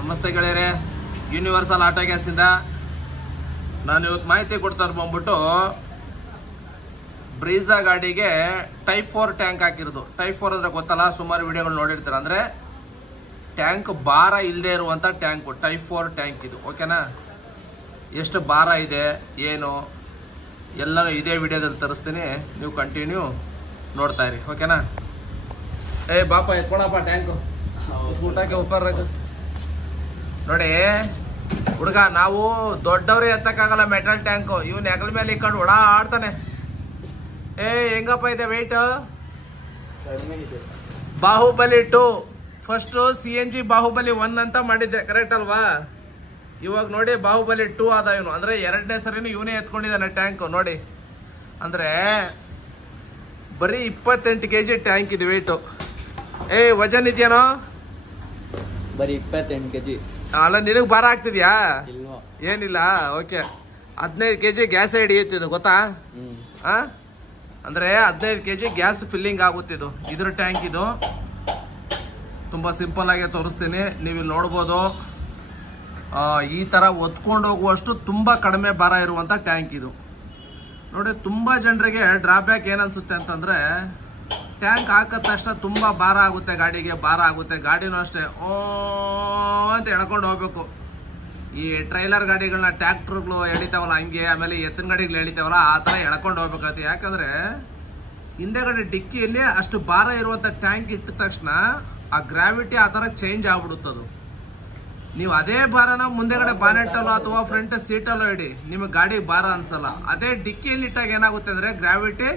ನಮಸ್ತೆ ಗೆಳೆಯರೆ, universal auto ಗ್ಯಾಸಿಂದ ನಾನು ಇವತ್ತು ಮಾಹಿತಿ ಕೊಡ್ತಾ ಬಂದ್ಬಿಟ್ಟು ಬ್ರೀಜಾ ಗಾಡಿಗೆ ಟೈಪ್ 4 ಟ್ಯಾಂಕ್ ಹಾಕಿರೋದು. ಟೈಪ್ 4 ಅಂದ್ರೆ ಗೊತ್ತಲ್ಲ, ಸುಮಾರು ವಿಡಿಯೋಗಳು ನೋಡಿರ್ತೀರ. ಅಂದ್ರೆ ಟ್ಯಾಂಕ್ ಭಾರ ಇಲ್ಲದೆ ಇರುವಂತ ಟ್ಯಾಂಕ್, ಟೈಪ್ 4 ಟ್ಯಾಂಕ್ ಇದು. ಓಕೆನಾ? ಎಷ್ಟು ಭಾರ ಇದೆ ಏನು ಎಲ್ಲನೂ ಇದೇ ವಿಡಿಯೋದಲ್ಲಿ ತರಿಸ್ತೀನಿ, ನೀವು ಕಂಟಿನ್ಯೂ ನೋಡ್ತಾ ಇರಿ. ಓಕೆನಾ? ಬಾಪ ಎತ್ಕೊಳಪ್ಪ ಟ್ಯಾಂಕು ಊಟಕ್ಕೆ ಉಪರ ನೋಡಿ ಹುಡುಗ, ನಾವು ದೊಡ್ಡವ್ರೆ ಎತ್ತಕ್ಕಾಗಲ್ಲ ಮೆಟಲ್ ಟ್ಯಾಂಕು. ಇವ್ನ ಹೆಗಲ ಮೇಲೆ ಇಕ್ಕೊಂಡು ಓಡಾಡ್ತಾನೆ. ಹೆಂಗಪ್ಪ ಇದೆ weight? Baahubali 2 first CNG Baahubali 1 ಅಂತ ಮಾಡಿದ್ದೆ, ಕರೆಕ್ಟ್ ಅಲ್ವಾ? ಇವಾಗ ನೋಡಿ ಬಾಹುಬಲಿ 2 ಆದ ಇವನು. ಅಂದ್ರೆ 2ನೇ ಸರಿನೂ ಇವನೇ ಎತ್ಕೊಂಡಿದ್ದಾನೆ ಟ್ಯಾಂಕ್ ನೋಡಿ. ಅಂದ್ರೆ ಬರೀ 28 kg ಟ್ಯಾಂಕ್ ಇದು ವೆಯ್ಟು. ವಜನ್ ಇದೆಯೇನೋ? ಬರೀ 28 kg. ಅಲ್ಲ, ನಿನಗ್ ಭಾರ ಆಗ್ತಿದ್ಯಾ? ಏನಿಲ್ಲ. ಓಕೆ, 15 kg ಗ್ಯಾಸ್ ಹಿಡಿಯುತ್ತಿದ್ದು ಗೊತ್ತಾ? ಅಂದ್ರೆ 15 kg ಗ್ಯಾಸ್ ಫಿಲ್ಲಿಂಗ್ ಆಗುತ್ತಿದ್ದು ಇದ್ರ ಟ್ಯಾಂಕ್. ಇದು ತುಂಬಾ ಸಿಂಪಲ್ ಆಗಿ ತೋರಿಸ್ತೀನಿ, ನೀವು ಇಲ್ಲಿ ನೋಡ್ಬೋದು. ಈ ತರ ಒತ್ಕೊಂಡು ಹೋಗುವಷ್ಟು ತುಂಬಾ ಕಡಿಮೆ ಭಾರ ಇರುವಂತ ಟ್ಯಾಂಕ್ ಇದು ನೋಡಿ. ತುಂಬಾ ಜನರಿಗೆ ಡ್ರಾಬ್ಯಾಕ್ ಏನನ್ಸುತ್ತೆ ಅಂತಂದ್ರೆ, ಟ್ಯಾಂಕ್ ಹಾಕಿದ ತಕ್ಷಣ ತುಂಬಾ ಭಾರ ಆಗುತ್ತೆ, ಗಾಡಿಗೆ ಭಾರ ಆಗುತ್ತೆ. ಗಾಡಿನೂ ಅಷ್ಟೇ ಅಂತ ಎಳ್ಕೊಂಡು ಹೋಗ್ಬೇಕು. ಈ ಟ್ರೈಲರ್ ಗಾಡಿಗಳನ್ನ ಟ್ರ್ಯಾಕ್ಟರ್ಗಳು ಎಳಿತಾವಲ್ಲ ಹಂಗೆ, ಆಮೇಲೆ ಎತ್ತಿನ ಗಾಡಿಗಳು ಎಳಿತಾವಲ್ಲ ಆ ಥರ ಎಳ್ಕೊಂಡು ಹೋಗ್ಬೇಕಾಗುತ್ತೆ. ಯಾಕಂದ್ರೆ ಹಿಂದೆಗಡೆ ಡಿಕ್ಕಿಯಲ್ಲಿ ಅಷ್ಟು ಭಾರ ಇರುವಂತ ಟ್ಯಾಂಕ್ ಇಟ್ಟ ತಕ್ಷಣ ಆ ಗ್ರಾವಿಟಿ ಆ ಥರ ಚೇಂಜ್ ಆಗ್ಬಿಡುತ್ತದು. ನೀವು ಅದೇ ಭಾರನ ಮುಂದೆಗಡೆ ಬಾನೆಟ್ಟಲ್ಲೋ ಅಥವಾ ಫ್ರಂಟ್ ಸೀಟಲ್ಲೋ ಇಡಿ, ನಿಮಗೆ ಗಾಡಿ ಭಾರ ಅನ್ಸಲ್ಲ. ಅದೇ ಡಿಕ್ಕಿಯಲ್ಲಿ ಇಟ್ಟಾಗ ಏನಾಗುತ್ತೆ ಅಂದ್ರೆ ಗ್ರಾವಿಟಿ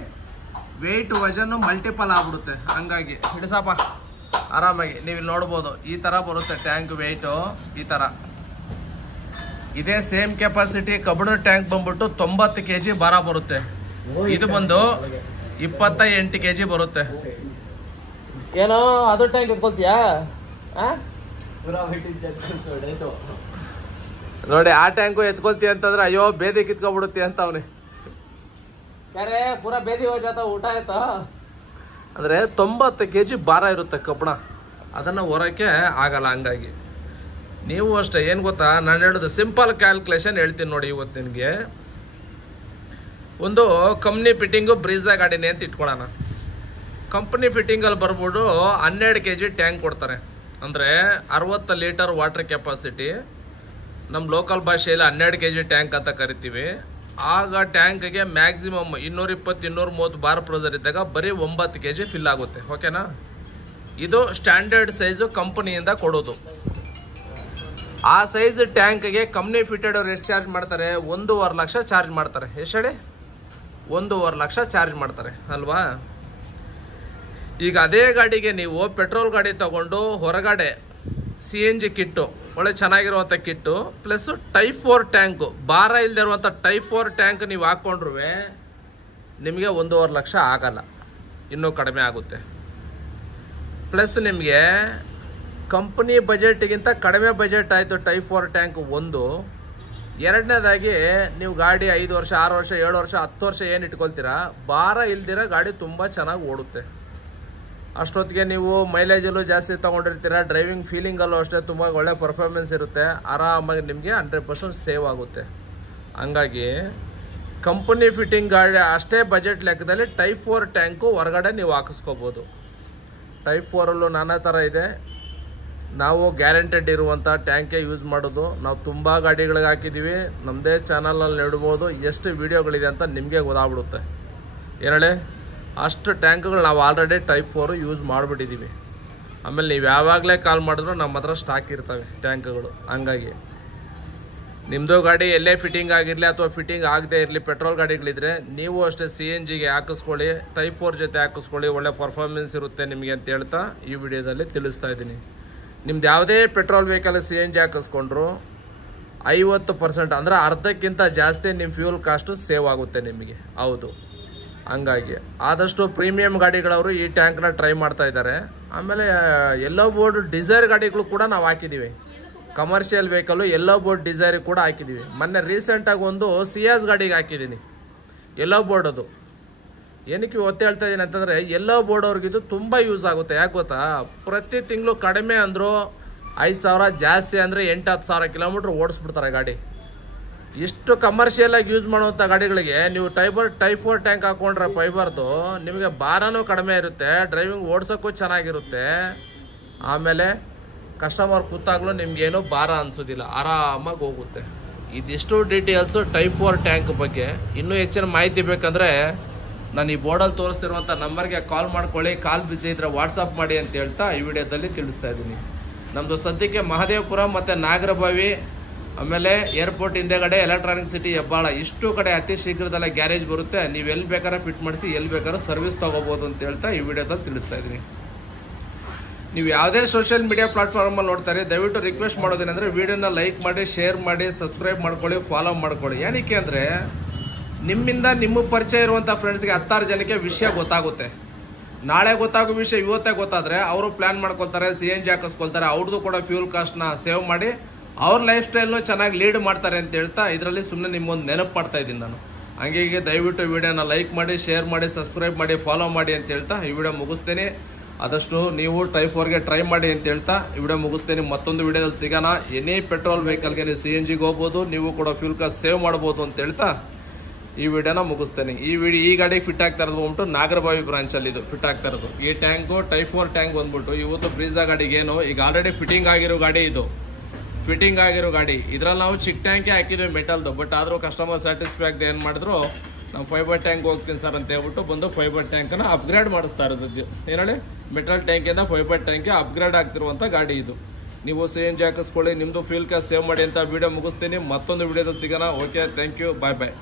ವೆಯ್ಟ್ ವಜನ್ ಮಲ್ಟಿಪಲ್ ಆಗ್ಬಿಡುತ್ತೆ. ಹಂಗಾಗಿ ಹಿಡಿಸಪ್ಪ ಆರಾಮಾಗಿ. ನೀವು ಇಲ್ಲಿ ನೋಡ್ಬೋದು, ಈ ತರ ಬರುತ್ತೆ ಟ್ಯಾಂಕ್ ವೆಯ್ಟು. ಈ ತರ ಇದೇ ಸೇಮ್ ಕೆಪಾಸಿಟಿ ಕಬ್ಬಿಣ ಟ್ಯಾಂಕ್ ಬಂದ್ಬಿಟ್ಟು 90 kg ಭಾರ ಬರುತ್ತೆ. ಇದು ಬಂದು 28 kg ಬರುತ್ತೆ. ಏನೋ ಅದು ಟ್ಯಾಂಕ್ ಎತ್ಕೊಳ್ತೀಯಾ? ನೋಡಿ, ಆ ಟ್ಯಾಂಕು ಎತ್ಕೊಳ್ತೀಯ ಅಂತಂದ್ರೆ ಅಯ್ಯೋ ಬೇದಿ ಕಿತ್ಕೊಬಿಡುತ್ತೆ ಅಂತ ಅವನೇ. ಯಾರೇ ಪೂರಾ ಬೇದಿ ಹೋಗ್ಯಾತ ಊಟ ಆಯ್ತಾ? ಅಂದ್ರೆ 90 kg ಭಾರ ಇರುತ್ತೆ ಕಬ್ಬಣ, ಅದನ್ನ ಹೊರಕ್ಕೆ ಆಗಲ್ಲ. ಹಂಗಾಗಿ ನೀವು ಅಷ್ಟೇ. ಏನ್ ಗೊತ್ತಾ, ನಾನು ಹೇಳೋದು ಸಿಂಪಲ್ ಕ್ಯಾಲ್ಕುಲೇಷನ್ ಹೇಳ್ತೀನಿ ನೋಡಿ. ಇವತ್ತು ನಿನಗೆ ಒಂದು ಕಂಪ್ನಿ ಫಿಟ್ಟಿಂಗು ಬ್ರೀಜಾ ಗಾಡಿನೇ ಅಂತ ಇಟ್ಕೊಳ್ಳೋಣ. ಕಂಪ್ನಿ ಫಿಟ್ಟಿಂಗಲ್ಲಿ ಬರ್ಬಿಟ್ಟು 12 kg ಟ್ಯಾಂಕ್ ಕೊಡ್ತಾರೆ. ಅಂದರೆ 60 ಲೀಟರ್ ವಾಟರ್ ಕೆಪಾಸಿಟಿ. ನಮ್ಮ ಲೋಕಲ್ ಭಾಷೆಯಲ್ಲಿ 12 kg ಟ್ಯಾಂಕ್ ಅಂತ ಕರಿತೀವಿ. ಆಗ ಟ್ಯಾಂಕ್ಗೆ ಮ್ಯಾಕ್ಸಿಮಮ್ 220-230 ಬಾರ್ ಪ್ರೆಸರ್ ಇದ್ದಾಗ ಬರೀ 9 kg ಫಿಲ್ ಆಗುತ್ತೆ. ಓಕೆನಾ? ಇದು ಸ್ಟ್ಯಾಂಡರ್ಡ್ ಸೈಜು ಕಂಪನಿಯಿಂದ ಕೊಡೋದು. ಆ ಸೈಜ್ ಟ್ಯಾಂಕ್ಗೆ ಕಂಪ್ನಿ ಫಿಟೆಡ್ ಅವ್ರು ಎಷ್ಟು ಚಾರ್ಜ್ ಮಾಡ್ತಾರೆ? 1.5 ಲಕ್ಷ ಚಾರ್ಜ್ ಮಾಡ್ತಾರೆ. ಎಷ್ಟು ಹೇಳಿ? 1.5 ಲಕ್ಷ ಚಾರ್ಜ್ ಮಾಡ್ತಾರೆ ಅಲ್ವಾ? ಈಗ ಅದೇ ಗಾಡಿಗೆ ನೀವು ಪೆಟ್ರೋಲ್ ಗಾಡಿ ತಗೊಂಡು ಹೊರಗಡೆ CNG ಕಿಟ್ಟು, ಒಳ್ಳೆ ಚೆನ್ನಾಗಿರುವಂಥ ಕಿಟ್ಟು, ಪ್ಲಸ್ ಟೈಪ್ 4 ಟ್ಯಾಂಕು, ಭಾರ ಇಲ್ಲದೆ ಇರುವಂಥ ಟೈಪ್ 4 ಟ್ಯಾಂಕ್ ನೀವು ಹಾಕ್ಕೊಂಡ್ರೂ ನಿಮಗೆ 1.5 ಲಕ್ಷ ಆಗಲ್ಲ, ಇನ್ನೂ ಕಡಿಮೆ ಆಗುತ್ತೆ. ಪ್ಲಸ್ ನಿಮಗೆ ಕಂಪ್ನಿ ಬಜೆಟ್ಗಿಂತ ಕಡಿಮೆ ಬಜೆಟ್ ಆಯಿತು ಟೈಪ್ 4 ಟ್ಯಾಂಕ್ ಒಂದು. ಎರಡನೇದಾಗಿ ನೀವು ಗಾಡಿ 5 ವರ್ಷ 6 ವರ್ಷ 7 ವರ್ಷ 10 ವರ್ಷ ಏನು ಇಟ್ಕೊಳ್ತೀರಾ, ಭಾರ ಇಲ್ದಿರ ಗಾಡಿ ತುಂಬ ಚೆನ್ನಾಗಿ ಓಡುತ್ತೆ. ಅಷ್ಟೊತ್ತಿಗೆ ನೀವು ಮೈಲೇಜಲ್ಲೂ ಜಾಸ್ತಿ ತೊಗೊಂಡಿರ್ತೀರ, ಡ್ರೈವಿಂಗ್ ಫೀಲಿಂಗಲ್ಲೂ ಅಷ್ಟೇ ತುಂಬ ಒಳ್ಳೆ ಪರ್ಫಾರ್ಮೆನ್ಸ್ ಇರುತ್ತೆ. ಆರಾಮಾಗಿ ನಿಮಗೆ 100% ಸೇವ್ ಆಗುತ್ತೆ. ಹಂಗಾಗಿ ಕಂಪನಿ ಫಿಟ್ಟಿಂಗ್ ಗಾಡಿ ಅಷ್ಟೇ ಬಜೆಟ್ ಲೆಕ್ಕದಲ್ಲಿ ಟೈಪ್ 4 ಟ್ಯಾಂಕು ಹೊರಗಡೆ ನೀವು ಹಾಕಿಸ್ಕೋಬೋದು. ಟೈಪ್ 4ಅಲ್ಲೂ ನಾನಾ ಥರ ಇದೆ. ನಾವು ಗ್ಯಾರಂಟೆಡ್ ಇರುವಂಥ ಟ್ಯಾಂಕೇ ಯೂಸ್ ಮಾಡೋದು. ನಾವು ತುಂಬ ಗಾಡಿಗಳಿಗೆ ಹಾಕಿದ್ದೀವಿ, ನಮ್ಮದೇ ಚಾನಲಲ್ಲಿ ನೋಡ್ಬೋದು. ಎಷ್ಟು ವೀಡಿಯೋಗಳಿದೆ ಅಂತ ನಿಮಗೆ ಗೊತ್ತಾಗ್ಬಿಡುತ್ತೆ. ಏನೇಳೆ ಅಷ್ಟು ಟ್ಯಾಂಕ್ಗಳು ನಾವು ಆಲ್ರೆಡಿ ಟೈಪ್ 4 ಯೂಸ್ ಮಾಡಿಬಿಟ್ಟಿದ್ದೀವಿ. ಆಮೇಲೆ ನೀವು ಯಾವಾಗಲೇ ಕಾಲ್ ಮಾಡಿದ್ರು ನಮ್ಮ ಹತ್ರ ಸ್ಟಾಕ್ ಇರ್ತವೆ ಟ್ಯಾಂಕ್ಗಳು. ಹಂಗಾಗಿ ನಿಮ್ಮದು ಗಾಡಿ ಎಲ್ಲೇ ಫಿಟ್ಟಿಂಗ್ ಆಗಿರಲಿ ಅಥವಾ ಫಿಟ್ಟಿಂಗ್ ಆಗದೆ ಇರಲಿ, ಪೆಟ್ರೋಲ್ ಗಾಡಿಗಳಿದ್ರೆ ನೀವು ಅಷ್ಟೇ CNGಗೆ ಹಾಕಿಸ್ಕೊಳ್ಳಿ, ಟೈಪ್ 4 ಜೊತೆ ಹಾಕಿಸ್ಕೊಳ್ಳಿ, ಒಳ್ಳೆ ಪರ್ಫಾರ್ಮೆನ್ಸ್ ಇರುತ್ತೆ ನಿಮಗೆ ಅಂತ ಹೇಳ್ತಾ ಈ ವಿಡಿಯೋದಲ್ಲಿ ತಿಳಿಸ್ತಾ ಇದ್ದೀನಿ. ನಿಮ್ದು ಯಾವುದೇ ಪೆಟ್ರೋಲ್ ವೆಹಿಕಲ್ CNG ಹಾಕಿಸ್ಕೊಂಡ್ರು 50% ಅಂದರೆ ಅರ್ಧಕ್ಕಿಂತ ಜಾಸ್ತಿ ನಿಮ್ಮ ಫ್ಯೂಲ್ ಕಾಸ್ಟು ಸೇವ್ ಆಗುತ್ತೆ ನಿಮಗೆ. ಹೌದು, ಹಂಗಾಗಿ ಆದಷ್ಟು ಪ್ರೀಮಿಯಂ ಗಾಡಿಗಳವರು ಈ ಟ್ಯಾಂಕ್ನ ಟ್ರೈ ಮಾಡ್ತಾ ಇದ್ದಾರೆ. ಆಮೇಲೆ ಎಲ್ಲೋ ಬೋರ್ಡ್ ಡಿಸೈರ್ ಗಾಡಿಗಳು ಕೂಡ ನಾವು ಹಾಕಿದ್ದೀವಿ. ಕಮರ್ಷಿಯಲ್ ವೆಹಿಕಲ್ಲು ಎಲ್ಲೋ ಬೋರ್ಡ್ ಡಿಸೈರ್ ಕೂಡ ಹಾಕಿದ್ದೀವಿ. ಮೊನ್ನೆ ರೀಸೆಂಟಾಗಿ ಒಂದು ಸಿಯಾಸ್ ಗಾಡಿಗೆ ಹಾಕಿದ್ದೀನಿ ಎಲ್ಲೋ ಬೋರ್ಡ್. ಅದು ಏನಕ್ಕೆ ಒತ್ತು ಹೇಳ್ತಾ ಇದ್ದೀನಿ ಅಂತಂದರೆ, ಎಲ್ಲೋ ಬೋರ್ಡ್ ಅವ್ರಿಗಿದು ತುಂಬ ಯೂಸ್ ಆಗುತ್ತೆ. ಯಾಕೆ ಗೊತ್ತಾ, ಪ್ರತಿ ತಿಂಗಳು ಕಡಿಮೆ ಅಂದರೂ 5,000 ಜಾಸ್ತಿ ಅಂದರೆ 8-10 ಸಾವಿರ ಕಿಲೋಮೀಟ್ರ್ ಓಡಿಸ್ಬಿಡ್ತಾರೆ ಗಾಡಿ. ಇಷ್ಟು ಕಮರ್ಷಿಯಲ್ ಆಗಿ ಯೂಸ್ ಮಾಡುವಂಥ ಗಾಡಿಗಳಿಗೆ ನೀವು ಟೈಪ್ 4 ಟ್ಯಾಂಕ್ ಹಾಕೊಂಡ್ರೆ ಫೈಬರ್ದು ನಿಮಗೆ ಭಾರನೂ ಕಡಿಮೆ ಇರುತ್ತೆ, ಡ್ರೈವಿಂಗ್ ಓಡಿಸೋಕ್ಕೂ ಚೆನ್ನಾಗಿರುತ್ತೆ. ಆಮೇಲೆ ಕಸ್ಟಮರ್ ಕೂತಾಗಲೂ ನಿಮ್ಗೇನು ಭಾರ ಅನಿಸೋದಿಲ್ಲ, ಆರಾಮಾಗಿ ಹೋಗುತ್ತೆ. ಇದಿಷ್ಟು ಡೀಟೇಲ್ಸು ಟೈಪ್ 4 ಟ್ಯಾಂಕ್ ಬಗ್ಗೆ. ಇನ್ನೂ ಹೆಚ್ಚಿನ ಮಾಹಿತಿ ಬೇಕಂದರೆ ನಾನು ಈ ಬೋರ್ಡಲ್ಲಿ ತೋರಿಸ್ತಿರುವಂಥ ನಂಬರ್ಗೆ ಕಾಲ್ ಮಾಡ್ಕೊಳ್ಳಿ. ಕಾಲ್ ಬಿಸಿ ಇದ್ದರೆ ವಾಟ್ಸಪ್ ಮಾಡಿ ಅಂತ ಹೇಳ್ತಾ ಈ ವಿಡಿಯೋದಲ್ಲಿ ತಿಳಿಸ್ತಾ ಇದ್ದೀನಿ. ನಮ್ಮದು ಸದ್ಯಕ್ಕೆ ಮಹದೇವಪುರ ಮತ್ತು ನಾಗರಬಾವಿ, ಆಮೇಲೆ ಏರ್ಪೋರ್ಟ್ ಹಿಂದೆಗಡೆ ಎಲೆಕ್ಟ್ರಾನಿಕ್ ಸಿಟಿ ಹೆಬ್ಬಾಳ, ಇಷ್ಟು ಕಡೆ ಅತಿ ಶೀಘ್ರದಲ್ಲೇ ಗ್ಯಾರೇಜ್ ಬರುತ್ತೆ. ನೀವು ಎಲ್ಲಿ ಬೇಕಾದ್ರೆ ಫಿಟ್ ಮಾಡಿಸಿ ಎಲ್ಲಿ ಬೇಕಾದ್ರೂ ಸರ್ವಿಸ್ ತೊಗೋಬೋದು ಅಂತ ಹೇಳ್ತಾ ಈ ವಿಡಿಯೋದಲ್ಲಿ ತಿಳಿಸ್ತಾ ಇದ್ದೀನಿ. ನೀವು ಯಾವುದೇ ಸೋಷಿಯಲ್ ಮೀಡಿಯಾ ಪ್ಲಾಟ್ಫಾರ್ಮಲ್ಲಿ ನೋಡ್ತಾರೆ, ದಯವಿಟ್ಟು ರಿಕ್ವೆಸ್ಟ್ ಮಾಡೋದೇನೆಂದರೆ ವಿಡಿಯೋನ ಲೈಕ್ ಮಾಡಿ, ಶೇರ್ ಮಾಡಿ, ಸಬ್ಸ್ಕ್ರೈಬ್ ಮಾಡ್ಕೊಳ್ಳಿ, ಫಾಲೋ ಮಾಡ್ಕೊಳ್ಳಿ. ಏನಕ್ಕೆ ಅಂದರೆ ನಿಮ್ಮಿಂದ ನಿಮ್ಮ ಪರಿಚಯ ಇರುವಂಥ ಫ್ರೆಂಡ್ಸ್ಗೆ 10 ಜನಕ್ಕೆ ವಿಷಯ ಗೊತ್ತಾಗುತ್ತೆ. ನಾಳೆ ಗೊತ್ತಾಗೋ ವಿಷಯ ಇವತ್ತೇ ಗೊತ್ತಾದರೆ ಅವರು ಪ್ಲ್ಯಾನ್ ಮಾಡ್ಕೊಳ್ತಾರೆ, CNG ಹಾಕಿಸ್ಕೊಳ್ತಾರೆ, ಅವ್ರದ್ದು ಕೂಡ ಫ್ಯೂಲ್ ಕಾಸ್ಟ್ನ ಸೇವ್ ಮಾಡಿ ಅವ್ರ ಲೈಫ್ ಸ್ಟೈಲ್ನು ಚೆನ್ನಾಗಿ ಲೀಡ್ ಮಾಡ್ತಾರೆ ಅಂತ ಹೇಳ್ತಾ ಇದರಲ್ಲಿ ಸುಮ್ಮನೆ ನಿಮ್ಮೊಂದು ನೆನಪು ಮಾಡ್ತಾ ಇದ್ದೀನಿ ನಾನು. ಹಂಗೆ ದಯವಿಟ್ಟು ವಿಡಿಯೋನ ಲೈಕ್ ಮಾಡಿ, ಶೇರ್ ಮಾಡಿ, ಸಬ್ಸ್ಕ್ರೈಬ್ ಮಾಡಿ, ಫಾಲೋ ಮಾಡಿ ಅಂತ ಹೇಳ್ತಾ ಈ ವಿಡಿಯೋ ಮುಗಿಸ್ತೇನೆ. ಆದಷ್ಟು ನೀವು ಟೈಪ್ 4ಗೆ ಟ್ರೈ ಮಾಡಿ ಅಂತ ಹೇಳ್ತಾ ಈ ವಿಡಿಯೋ ಮುಗಿಸ್ತೇನೆ. ಮತ್ತೊಂದು ವಿಡಿಯೋದಲ್ಲಿ ಸಿಗೋಣ. ಎನಿ ಪೆಟ್ರೋಲ್ ವೆಹಿಕಲ್ಗೆ ನೀವು CNGಗೆ ಹೋಗ್ಬೋದು, ನೀವು ಕೂಡ ಫ್ಯೂಲ್ ಕಾಸ್ಟ್ ಸೇವ್ ಮಾಡ್ಬೋದು ಅಂತ ಹೇಳ್ತಾ ಈ ವಿಡಿಯೋನ ಮುಗಿಸ್ತೇನೆ. ಈ ಗಾಡಿಗೆ ಫಿಟ್ ಆಗ್ತಾ ಇರೋದು ಬಂದ್ಬಿಟ್ಟು ನಾಗರಬಾವಿ ಬ್ರಾಂಚಲ್ಲಿ ಇದು ಫಿಟ್ ಆಗ್ತಾ ಇರೋದು. ಈ ಟ್ಯಾಂಕು ಟೈಪ್ 4 ಟ್ಯಾಂಕ್ ಬಂದ್ಬಿಟ್ಟು ಇವತ್ತು ಬ್ರೀಜಾ ಗಾಡಿಗೆ ಏನು ಈಗ ಆಲ್ರೆಡಿ ಫಿಟ್ಟಿಂಗ್ ಆಗಿರೋ ಗಾಡಿ, ಇದು ಫಿಟ್ಟಿಂಗ್ ಆಗಿರೋ ಗಾಡಿ. ಇದ್ರಲ್ಲಿ ನಾವು ಚಿಕ್ಕ ಟ್ಯಾಂಕೇ ಹಾಕಿದ್ವಿ ಮೆಟಲ್ದು, ಬಟ್ ಆದರೂ ಕಸ್ಟಮರ್ ಸ್ಯಾಟಿಸ್ಫೈ ಆಗದೆ ಏನು ಮಾಡಿದ್ರು, ನಾವು ಫೈಬರ್ ಟ್ಯಾಂಕ್ ಹೋಗ್ತೀನಿ ಸರ್ ಅಂತ ಹೇಳ್ಬಿಟ್ಟು ಬಂದು ಫೈಬರ್ ಟ್ಯಾಂಕನ್ನು ಅಪ್ಗ್ರೇಡ್ ಮಾಡಿಸ್ತಾ ಇರೋದು. ಏನು ಹೇಳಿ, ಮೆಟಲ್ ಟ್ಯಾಂಕಿಂದ ಫೈಬರ್ ಟ್ಯಾಂಕ್ಗೆ ಅಪ್ಗ್ರೇಡ್ ಆಗ್ತಿರುವಂಥ ಗಾಡಿ ಇದು. ನೀವು CNG ಹಾಕಿಸ್ಕೊಳ್ಳಿ, ನಿಮ್ಮದು ಫ್ಯೂಲ್ ಕಾಸ್ಟ್ ಸೇವ್ ಮಾಡಿ ಅಂತ ವಿಡಿಯೋ ಮುಗಿಸ್ತೀನಿ. ಮತ್ತೊಂದು ವಿಡಿಯೋದಲ್ಲಿ ಸಿಗೋಣ. ಓಕೆ, ಥ್ಯಾಂಕ್ ಯು, ಬಾಯ್.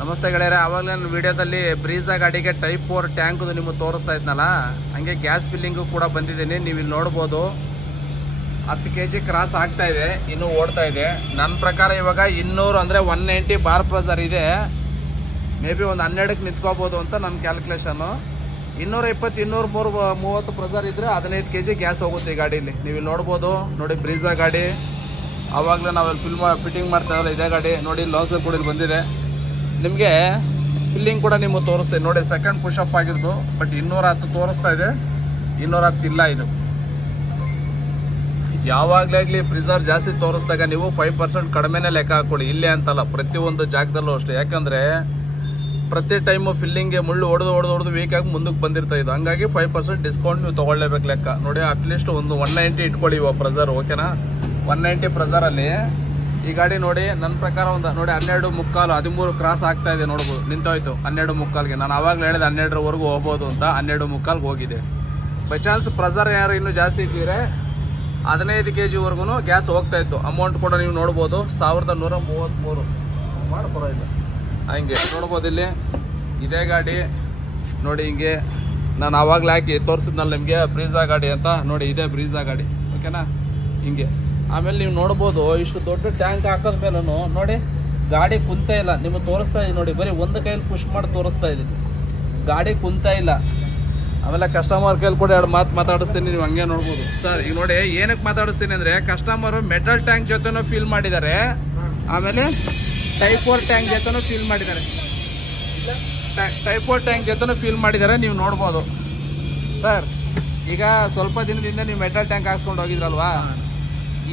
ನಮಸ್ತೆ ಗೆಳೆಯರೆ, ಆವಾಗಲೇ ನನ್ನ ವಿಡಿಯೋದಲ್ಲಿ ಬ್ರೀಜಾ ಗಾಡಿಗೆ ಟೈಪ್ 4 ಟ್ಯಾಂಕ್ದು ನಿಮಗೆ ತೋರಿಸ್ತಾ ಇದ್ನಲ್ಲ, ಹಂಗೆ ಗ್ಯಾಸ್ ಫಿಲ್ಲಿಂಗು ಕೂಡ ಬಂದಿದ್ದೀನಿ. ನೀವು ಇಲ್ಲಿ ನೋಡ್ಬೋದು 10 kg ಕ್ರಾಸ್ ಆಗ್ತಾ ಇದೆ, ಇನ್ನೂ ಓಡ್ತಾ ಇದೆ. ನನ್ನ ಪ್ರಕಾರ ಇವಾಗ 200 ಅಂದರೆ 190 ಬಾರ್ ಪ್ರೆಸರ್ ಇದೆ. ಮೇ ಬಿ ಒಂದು 12ಕ್ಕೆ ನಿಂತ್ಕೋಬೋದು ಅಂತ ನನ್ನ ಕ್ಯಾಲ್ಕುಲೇಷನ್ನು. 220, 230 ಪ್ರೆಸರ್ ಇದ್ದರೆ 15 kg ಗ್ಯಾಸ್ ಹೋಗುತ್ತೆ ಈ ಗಾಡೀಲಿ. ನೀವು ಇಲ್ಲಿ ನೋಡ್ಬೋದು. ನೋಡಿ ಬ್ರೀಜಾ ಗಾಡಿ, ಆವಾಗಲೇ ನಾವಲ್ಲಿ ಫಿಟ್ಟಿಂಗ್ ಮಾಡ್ತಾ ಇದ್ರಲ್ಲ ಇದೇ ಗಾಡಿ. ನೋಡಿ ಲಾಸರ್ ಕೂಡ ಇಲ್ಲಿ ಬಂದಿದೆ. ನಿಮಗೆ ಫಿಲ್ಲಿಂಗ್ ಕೂಡ ನಿಮಗೆ ತೋರಿಸ್ತೀನಿ ನೋಡಿ. ಸೆಕೆಂಡ್ ಪುಷಪ್ ಆಗಿರೋದು, ಬಟ್ 210 ತೋರಿಸ್ತಾ ಇದೆ, 210 ಇಲ್ಲ ಇದು. ಯಾವಾಗಲೇ ಆಗಲಿ ಪ್ರಿಸರ್ ಜಾಸ್ತಿ ತೋರಿಸಿದಾಗ ನೀವು 5% ಕಡಿಮೆನೇ ಲೆಕ್ಕ ಹಾಕೊಳ್ಳಿ. ಇಲ್ಲೇ ಅಂತಲ್ಲ, ಪ್ರತಿಯೊಂದು ಜಾಗದಲ್ಲೂ ಅಷ್ಟೇ. ಯಾಕಂದರೆ ಪ್ರತಿ ಟೈಮು ಫಿಲ್ಲಿಂಗ್ಗೆ ಮುಳ್ಳು ಹೊಡೆದು ವೀಕಾಗಿ ಮುಂದಕ್ಕೆ ಬಂದಿರ್ತಾ ಇದು. ಹಂಗಾಗಿ 5% ಡಿಸ್ಕೌಂಟ್ ನೀವು ತೊಗೊಳ್ಳೇಬೇಕು ಲೆಕ್ಕ. ನೋಡಿ ಅಟ್ಲೀಸ್ಟ್ ಒಂದು 190 ಇಟ್ಕೊಳ್ಳಿ ಇವಾಗ ಪ್ರೆಸರ್, ಓಕೆನಾ? 190 ಪ್ರೆಸರಲ್ಲಿ ಈ ಗಾಡಿ ನೋಡಿ. ನನ್ನ ಪ್ರಕಾರ ಒಂದು ನೋಡಿ 12:15, 13 ಕ್ರಾಸ್ ಆಗ್ತಾ ಇದೆ ನೋಡ್ಬೋದು. ನಿಂತೋಯ್ತು 12:15ಗೆ. ನಾನು ಆವಾಗಲೇ ಹೇಳಿದೆ 12ರವರೆಗೂ ಹೋಗ್ಬೋದು ಅಂತ. 12:15ಗೆ ಹೋಗಿದೆ. ಬೈ ಚಾನ್ಸ್ ಪ್ರೆಸರ್ ಯಾರು ಇನ್ನೂ ಜಾಸ್ತಿ ಇದ್ದಿದ್ರೆ 15 kgವರೆಗೂ ಗ್ಯಾಸ್ ಹೋಗ್ತಾ ಇತ್ತು. ಅಮೌಂಟ್ ಕೂಡ ನೀವು ನೋಡ್ಬೋದು, 1133 ಮಾಡ್ಕೊಡೋದಿಲ್ಲ. ಹಂಗೆ ನೋಡ್ಬೋದು ಇಲ್ಲಿ ಇದೇ ಗಾಡಿ ನೋಡಿ. ಹಿಂಗೆ ನಾನು ಆವಾಗಲೇ ಹಾಕಿ ತೋರಿಸಿದ್ನಲ್ಲ ನಿಮಗೆ ಬ್ರೀಜಾ ಗಾಡಿ ಅಂತ. ನೋಡಿ ಇದೇ ಬ್ರೀಜಾ ಗಾಡಿ, ಓಕೆನಾ? ಹಿಂಗೆ ಆಮೇಲೆ ನೀವು ನೋಡ್ಬೋದು, ಇಷ್ಟು ದೊಡ್ಡ ಟ್ಯಾಂಕ್ ಹಾಕೋದ್ಮೇಲೂ ನೋಡಿ ಗಾಡಿ ಕುಂತ ಇಲ್ಲ. ನಿಮಗೆ ತೋರಿಸ್ತಾ ಇದ್ದೀನಿ ನೋಡಿ, ಬರೀ ಒಂದು ಕೈಯಲ್ಲಿ ಪುಷ್ ಮಾಡಿ ತೋರಿಸ್ತಾ ಇದ್ದೀನಿ, ಗಾಡಿ ಕುಂತ ಇಲ್ಲ. ಆಮೇಲೆ ಕಸ್ಟಮರ್ ಕೈಲಿ ಕೂಡ 2 ಮಾತು ಮಾತಾಡಿಸ್ತೀನಿ, ನೀವು ಹಂಗೆ ನೋಡ್ಬೋದು. ಸರ್ ಈಗ ನೋಡಿ ಏನಕ್ಕೆ ಮಾತಾಡಿಸ್ತೀನಿ ಅಂದರೆ, ಕಸ್ಟಮರು ಮೆಟಲ್ ಟ್ಯಾಂಕ್ ಜೊತೆನೂ ಫೀಲ್ ಮಾಡಿದ್ದಾರೆ, ಆಮೇಲೆ ಟೈಪ್ 4 ಟ್ಯಾಂಕ್ ಜೊತೆನೂ ಫೀಲ್ ಮಾಡಿದ್ದಾರೆ. ಟೈಪ್ 4 ಟ್ಯಾಂಕ್ ಜೊತೆನೂ ಫೀಲ್ ಮಾಡಿದ್ದಾರೆ, ನೀವು ನೋಡ್ಬೋದು. ಸರ್ ಈಗ ಸ್ವಲ್ಪ ದಿನದಿಂದ ನೀವು ಮೆಟಲ್ ಟ್ಯಾಂಕ್ ಹಾಕ್ಸ್ಕೊಂಡು ಹೋಗಿದ್ರಲ್ವಾ,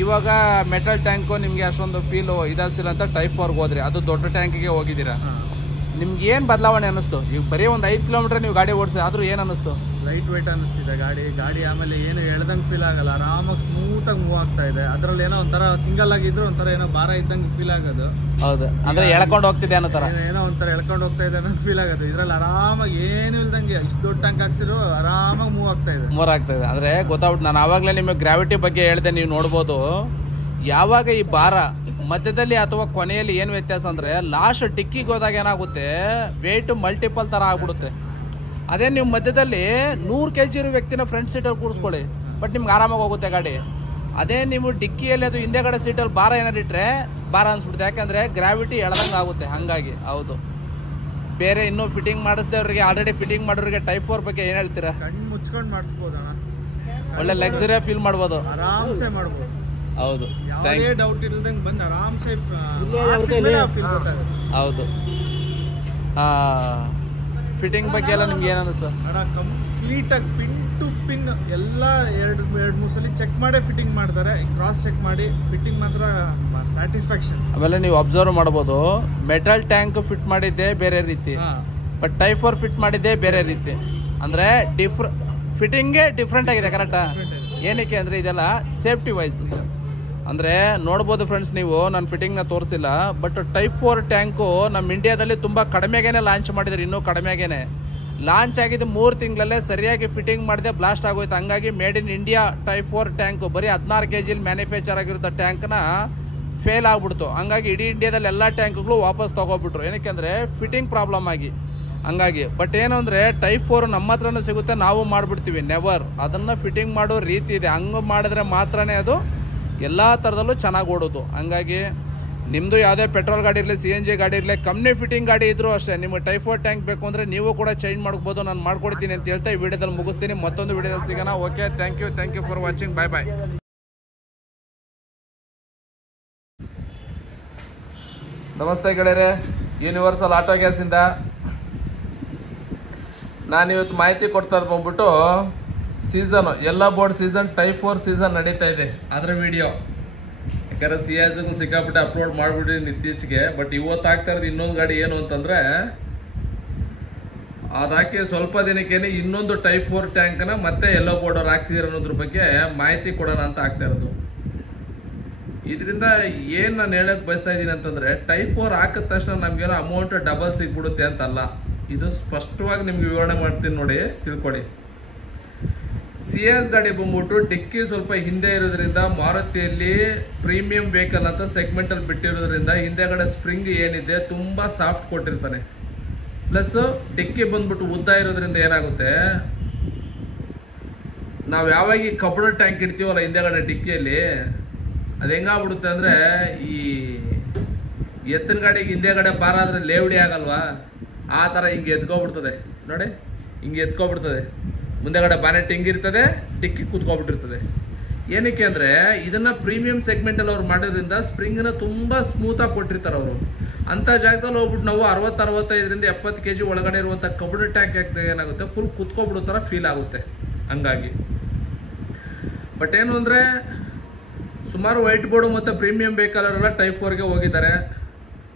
ಇವಾಗ ಮೆಟಲ್ ಟ್ಯಾಂಕು ನಿಮಗೆ ಅಷ್ಟೊಂದು ಫೀಲು ಇದಾಗ್ತಿಲ್ಲ ಅಂತ ಟೈಪ್ 4ಗೆ ಹೋದ್ರಿ, ಅದು ದೊಡ್ಡ ಟ್ಯಾಂಕಿಗೆ ಹೋಗಿದ್ದೀರಾ. ನಿಮ್ಗೆ ಏನು ಬದಲಾವಣೆ ಅನ್ನಿಸ್ತು? ಈಗ ಬರೀ ಒಂದು 5 ಕಿಲೋಮೀಟರ್ ನೀವು ಗಾಡಿ ಓಡಿಸಿ, ಆದರೂ ಏನು ಅನ್ನಿಸ್ತು? ಲೈಟ್ ವೇಟ್ ಅನ್ನಿಸ್ತಿದೆ ಗಾಡಿ. ಆಮೇಲೆ ಏನು ಎಳ್ದಂಗೆ ಫೀಲ್ ಆಗಲ್ಲ, ಆರಾಮಾಗಿ ಸ್ಮೂತಾಗಿ ಮೂವ್ ಆಗ್ತಾ ಇದೆ. ಅದರಲ್ಲಿ ಏನೋ ಒಂಥರ ಸಿಂಗಲ್ ಆಗಿದ್ರು ಒಂಥರ ಏನೋ ಭಾರ ಇದ್ದಂಗೆ ಫೀಲ್ ಆಗೋದು. ಹೌದು, ಅಂದ್ರೆ ಎಳ್ಕೊಂಡು ಹೋಗ್ತಿದೆ ಅನ್ನೋ ಥರ, ಏನೋ ಒಂಥರ ಎಳ್ಕೊಂಡು ಹೋಗ್ತಾ ಇದೆ ಅನ್ನೋ ಫೀಲ್ ಆಗೋದು. ಇದರಲ್ಲಿ ಆರಾಮಾಗಿ ಏನು ಇಲ್ದಂಗೆ ಇಷ್ಟು ದೊಡ್ಡ ಟ್ಯಾಂಕ್ ಹಾಕ್ಸಿದ್ರು ಆರಾಮಾಗಿ ಮೂವ್ ಆಗ್ತಾ ಇದೆ. ಅಂದರೆ ಗೊತ್ತಾಗ್ಬಿಟ್ಟು ನಾನು ಆವಾಗಲೇ ನಿಮಗೆ ಗ್ರಾವಿಟಿ ಬಗ್ಗೆ ಹೇಳಿದೆ, ನೀವು ನೋಡ್ಬೋದು. ಯಾವಾಗ ಈ ಭಾರ ಮಧ್ಯದಲ್ಲಿ ಅಥವಾ ಕೊನೆಯಲ್ಲಿ ಏನು ವ್ಯತ್ಯಾಸ ಅಂದರೆ, ಲಾಸ್ಟ್ ಡಿಕ್ಕಿಗೆ ಹೋದಾಗ ಏನಾಗುತ್ತೆ, ವೇಟ್ ಮಲ್ಟಿಪಲ್ ಥರ ಆಗ್ಬಿಡುತ್ತೆ. ಅದೇ ನೀವು ಮಧ್ಯದಲ್ಲಿ 100 kg ಇರೋ ವ್ಯಕ್ತಿನ ಫ್ರಂಟ್ ಸೀಟಲ್ಲಿ ಕೂರಿಸ್ಕೊಳ್ಳಿ, ಬಟ್ ನಿಮ್ಗೆ ಆರಾಮಾಗಿ ಹೋಗುತ್ತೆ ಗಾಡಿ. ಅದೇ ನೀವು ಡಿಕ್ಕಿಯಲ್ಲಿ ಅದು ಹಿಂದೆಗಡೆ ಸೀಟಲ್ಲಿ ಭಾರ ಏನಾರು ಇಟ್ಟರೆ ಭಾರ ಅನ್ಸ್ಬಿಡುತ್ತೆ, ಯಾಕಂದರೆ ಗ್ರಾವಿಟಿ ಎಳ್ದಂಗೆ ಆಗುತ್ತೆ. ಹಾಗಾಗಿ ಹೌದು. ಬೇರೆ ಇನ್ನೂ ಫಿಟ್ಟಿಂಗ್ ಮಾಡಿಸ್ದವ್ರಿಗೆ, ಆಲ್ರೆಡಿ ಫಿಟ್ಟಿಂಗ್ ಮಾಡೋರಿಗೆ ಟೈಪ್ 4 ಬಗ್ಗೆ ಏನು ಹೇಳ್ತೀರಾ? ಕಣ್ಣು ಮುಚ್ಕೊಂಡು ಮಾಡಿಸ್ಬೋದಣ್ಣ, ಒಳ್ಳೆ ಲಕ್ಸುರಿಯ ಫೀಲ್ ಮಾಡ್ಬೋದು, ಆರಾಮ್ಸೆ ಮಾಡ್ಬೋದು. ಹೌದು, ಯಾವುದೇ ಡೌಟ್ ಇಲ್ದಂಗೆ ಬಂದು ಆರಾಮ್ಸೆ ಹೌದು. ಫಿಟ್ಟಿಂಗ್ ಬಗ್ಗೆ ಎಲ್ಲ ನಿಮ್ಗೆ ಏನು ಅನ್ನಿಸ್ತು? ಕಂಪ್ಲೀಟಾಗಿ ಪಿನ್ ಟು ಪೈಪಿಂಗ್ ಎಲ್ಲ ಎರಡು ಮೂರು ಸಲ ಚೆಕ್ ಮಾಡೇ ಫಿಟ್ಟಿಂಗ್ ಮಾಡ್ತಾರೆ, ಕ್ರಾಸ್ ಚೆಕ್ ಮಾಡಿ ಫಿಟ್ಟಿಂಗ್ ಮಾತ್ರ ಸ್ಯಾಟಿಸ್ಫ್ಯಾಕ್ಷನ್. ಆಮೇಲೆ ನೀವು ಅಬ್ಸರ್ವ್ ಮಾಡ್ಬೋದು, ಮೆಟಲ್ ಟ್ಯಾಂಕ್ ಫಿಟ್ ಮಾಡಿದ್ದೆ ಬೇರೆ ರೀತಿ, ಬಟ್ ಟೈಪ್ 4 ಫಿಟ್ ಮಾಡಿದ್ದೆ ಬೇರೆ ರೀತಿ. ಅಂದರೆ ಫಿಟ್ಟಿಂಗೇ ಡಿಫ್ರೆಂಟ್ ಆಗಿದೆ. ಕರೆಕ್ಟಾ? ಏನಕ್ಕೆ ಅಂದರೆ ಇದೆಲ್ಲ ಸೇಫ್ಟಿ ವೈಸ್. ಅಂದರೆ ನೋಡ್ಬೋದು ಫ್ರೆಂಡ್ಸ್, ನೀವು ನಾನು ಫಿಟ್ಟಿಂಗ್ನ ತೋರಿಸಿಲ್ಲ, ಬಟ್ ಟೈಪ್ 4 ಟ್ಯಾಂಕು ನಮ್ಮ ಇಂಡಿಯಾದಲ್ಲಿ ತುಂಬ ಕಡಿಮೆಗೇನೆ ಲಾಂಚ್ ಮಾಡಿದ್ದಾರೆ. ಇನ್ನೂ ಕಡಿಮೆಗೇನೆ ಲಾಂಚ್ ಆಗಿದ್ದು 3 ತಿಂಗಳಲ್ಲೇ ಸರಿಯಾಗಿ ಫಿಟ್ಟಿಂಗ್ ಮಾಡಿದೆ ಬ್ಲಾಸ್ಟ್ ಆಗೋಯ್ತು. ಹಂಗಾಗಿ made in India type 4 tank ಬರೀ 16 kg ಮ್ಯಾನುಫ್ಯಾಕ್ಚರ್ ಆಗಿರೋ ಟ್ಯಾಂಕ್ನ ಫೇಲ್ ಆಗ್ಬಿಡ್ತು. ಹಂಗಾಗಿ ಇಡೀ ಇಂಡಿಯಾದಲ್ಲಿ ಎಲ್ಲ ಟ್ಯಾಂಕ್ಗಳು ವಾಪಸ್ ತೊಗೊಬಿಟ್ರು. ಏನಕ್ಕೆ ಅಂದರೆ ಫಿಟ್ಟಿಂಗ್ ಪ್ರಾಬ್ಲಮ್ ಆಗಿ. ಹಂಗಾಗಿ ಬಟ್ ಏನು ಅಂದರೆ ಟೈಪ್ 4 ನಮ್ಮ ಹತ್ರನೂ ಸಿಗುತ್ತೆ, ನಾವು ಮಾಡಿಬಿಡ್ತೀವಿ. ನೆವರ್ ಅದನ್ನು ಫಿಟ್ಟಿಂಗ್ ಮಾಡೋ ರೀತಿ ಇದೆ. ಹಂಗೆ ಮಾಡಿದ್ರೆ ಮಾತ್ರನೇ ಅದು ಎಲ್ಲ ಥರದಲ್ಲೂ ಚೆನ್ನಾಗಿ ಓಡೋದು. ಹಂಗಾಗಿ ನಿಮ್ಮದು ಯಾವುದೇ ಪೆಟ್ರೋಲ್ ಗಾಡಿ ಇರಲಿ, CNG ಗಾಡಿ ಇರಲಿ, ಕಂಪ್ನಿ ಫಿಟ್ಟಿಂಗ್ ಗಾಡಿ ಇದ್ದರೂ ಅಷ್ಟೇ, ನಿಮಗೆ ಟೈಪ್ 4 ಟ್ಯಾಂಕ್ ಬೇಕು ಅಂದರೆ ನೀವು ಕೂಡ ಚೇಂಜ್ ಮಾಡ್ಬೋದು. ನಾನು ಮಾಡ್ಕೊಡ್ತೀನಿ ಅಂತ ಹೇಳ್ತಾ ಈ ವಿಡಿಯೋದಲ್ಲಿ ಮುಗಿಸ್ತೀನಿ. ಮತ್ತೊಂದು ವಿಡಿಯೋದಲ್ಲಿ ಸಿಗೋಣ. Okay, thank you for watching. Bye. ನಮಸ್ತೆ ಗೆಳೆಯರೆ, ಯೂನಿವರ್ಸಲ್ ಆಟೋ ಗ್ಯಾಸಿಂದ ನಾನಿವತ್ತು ಮಾಹಿತಿ ಕೊಡ್ತಾ ಇರೋದು ಬಂದ್ಬಿಟ್ಟು ಸೀಸನು, ಎಲ್ಲ ಬೋರ್ಡ್ ಸೀಸನ್ ಟೈಪ್ 4 ಸೀಸನ್ ನಡೀತಾ ಇದೆ, ಅದರ ವಿಡಿಯೋ. ಯಾಕಂದರೆ ಸಿಯಾಜ್ಗೂ ಸಿಕ್ಕಾಬಿಟ್ಟು ಅಪ್ಲೋಡ್ ಮಾಡಿಬಿಟ್ಟಿದ್ದೀನಿ ಇತ್ತೀಚೆಗೆ. ಬಟ್ ಇವತ್ತು ಆಗ್ತಾ ಇರೋದು ಇನ್ನೊಂದು ಗಾಡಿ ಏನು ಅಂತಂದರೆ, ಅದಾಕಿ ಸ್ವಲ್ಪ ದಿನಕ್ಕೇನೆ ಇನ್ನೊಂದು ಟೈಪ್ 4 ಟ್ಯಾಂಕನ್ನ ಮತ್ತೆ ಎಲ್ಲೋ ಬೋರ್ಡರ್ ಹಾಕ್ಸಿದ್ರು ಅನ್ನೋದ್ರ ಬಗ್ಗೆ ಮಾಹಿತಿ ಕೊಡೋಣ ಅಂತ ಆಗ್ತಾ ಇರೋದು. ಇದರಿಂದ ಏನು ನಾನು ಹೇಳೋಕ್ಕೆ ಬಯಸ್ತಾ ಇದ್ದೀನಿ ಅಂತಂದರೆ, ಟೈಪ್ 4 ಹಾಕಿದ ತಕ್ಷಣ ನಮಗೇನೋ ಅಮೌಂಟ್ ಡಬಲ್ ಸಿಗ್ಬಿಡುತ್ತೆ ಅಂತಲ್ಲ. ಇದು ಸ್ಪಷ್ಟವಾಗಿ ನಿಮ್ಗೆ ವಿವರಣೆ ಮಾಡ್ತೀನಿ, ನೋಡಿ ತಿಳ್ಕೊಳ್ಳಿ. ಸಿಯಾಸ್ ಗಾಡಿ ಬಂದ್ಬಿಟ್ಟು ಡಿಕ್ಕಿ ಸ್ವಲ್ಪ ಹಿಂದೆ ಇರೋದ್ರಿಂದ, ಮಾರುತಿಯಲ್ಲಿ ಪ್ರೀಮಿಯಂ ವೆಹಿಕಲ್ ಅಂತ ಸೆಗ್ಮೆಂಟಲ್ಲಿ ಬಿಟ್ಟಿರೋದ್ರಿಂದ ಹಿಂದೆಗಡೆ ಸ್ಪ್ರಿಂಗ್ ಏನಿದೆ ತುಂಬ ಸಾಫ್ಟ್ ಕೊಟ್ಟಿರ್ತಾನೆ. ಪ್ಲಸ್ ಡಿಕ್ಕಿ ಬಂದ್ಬಿಟ್ಟು ಉದ್ದ ಇರೋದ್ರಿಂದ ಏನಾಗುತ್ತೆ, ನಾವು ಯಾವಾಗ ಈ ಕಬ್ಬಿಣ ಟ್ಯಾಂಕ್ ಇಡ್ತೀವಲ್ಲ ಹಿಂದೆಗಡೆ ಡಿಕ್ಕಿಯಲ್ಲಿ, ಅದು ಹೆಂಗಾಗ್ಬಿಡುತ್ತೆ ಅಂದರೆ, ಈ ಎತ್ತಿನ ಗಾಡಿಗೆ ಹಿಂದೆಗಡೆ ಭಾರ ಆದರೆ ಲೇವಡಿ ಆಗಲ್ವಾ, ಆ ಥರ ಹಿಂಗೆ ಎತ್ಕೊಬಿಡ್ತದೆ ನೋಡಿ, ಹಿಂಗೆ ಎತ್ಕೊಬಿಡ್ತದೆ. ಮುಂದೆಗಡೆ ಬಾನೆಟ್ ಹಿಂಗಿರ್ತದೆ, ಡಿಕ್ಕಿ ಕೂತ್ಕೊಬಿಟ್ಟಿರ್ತದೆ. ಏನಕ್ಕೆ ಅಂದರೆ ಇದನ್ನು ಪ್ರೀಮಿಯಂ ಸೆಗ್ಮೆಂಟಲ್ಲಿ ಅವ್ರು ಮಾಡೋದ್ರಿಂದ ಸ್ಪ್ರಿಂಗನ್ನ ತುಂಬ ಸ್ಮೂತಾಗಿ ಕೊಟ್ಟಿರ್ತಾರೆ ಅವರು. ಅಂಥ ಜಾಗದಲ್ಲಿ ಹೋಗ್ಬಿಟ್ಟು ನಾವು 60-65ರಿಂದ 70 kg ಒಳಗಡೆ ಇರುವಂಥ ಕಬ್ಬಿಣ ಟ್ಯಾಂಕ್ ಹಾಕಿದಾಗ ಏನಾಗುತ್ತೆ, ಫುಲ್ ಕುತ್ಕೊಬಿಡೋ ಥರ ಫೀಲ್ ಆಗುತ್ತೆ. ಹಂಗಾಗಿ ಬಟ್ ಏನು ಅಂದರೆ, ಸುಮಾರು ವೈಟ್ ಬೋರ್ಡು ಮತ್ತು ಪ್ರೀಮಿಯಂ ವೆಹಿಕಲ್ ಟೈಪ್ 4ಗೆ ಹೋಗಿದ್ದಾರೆ.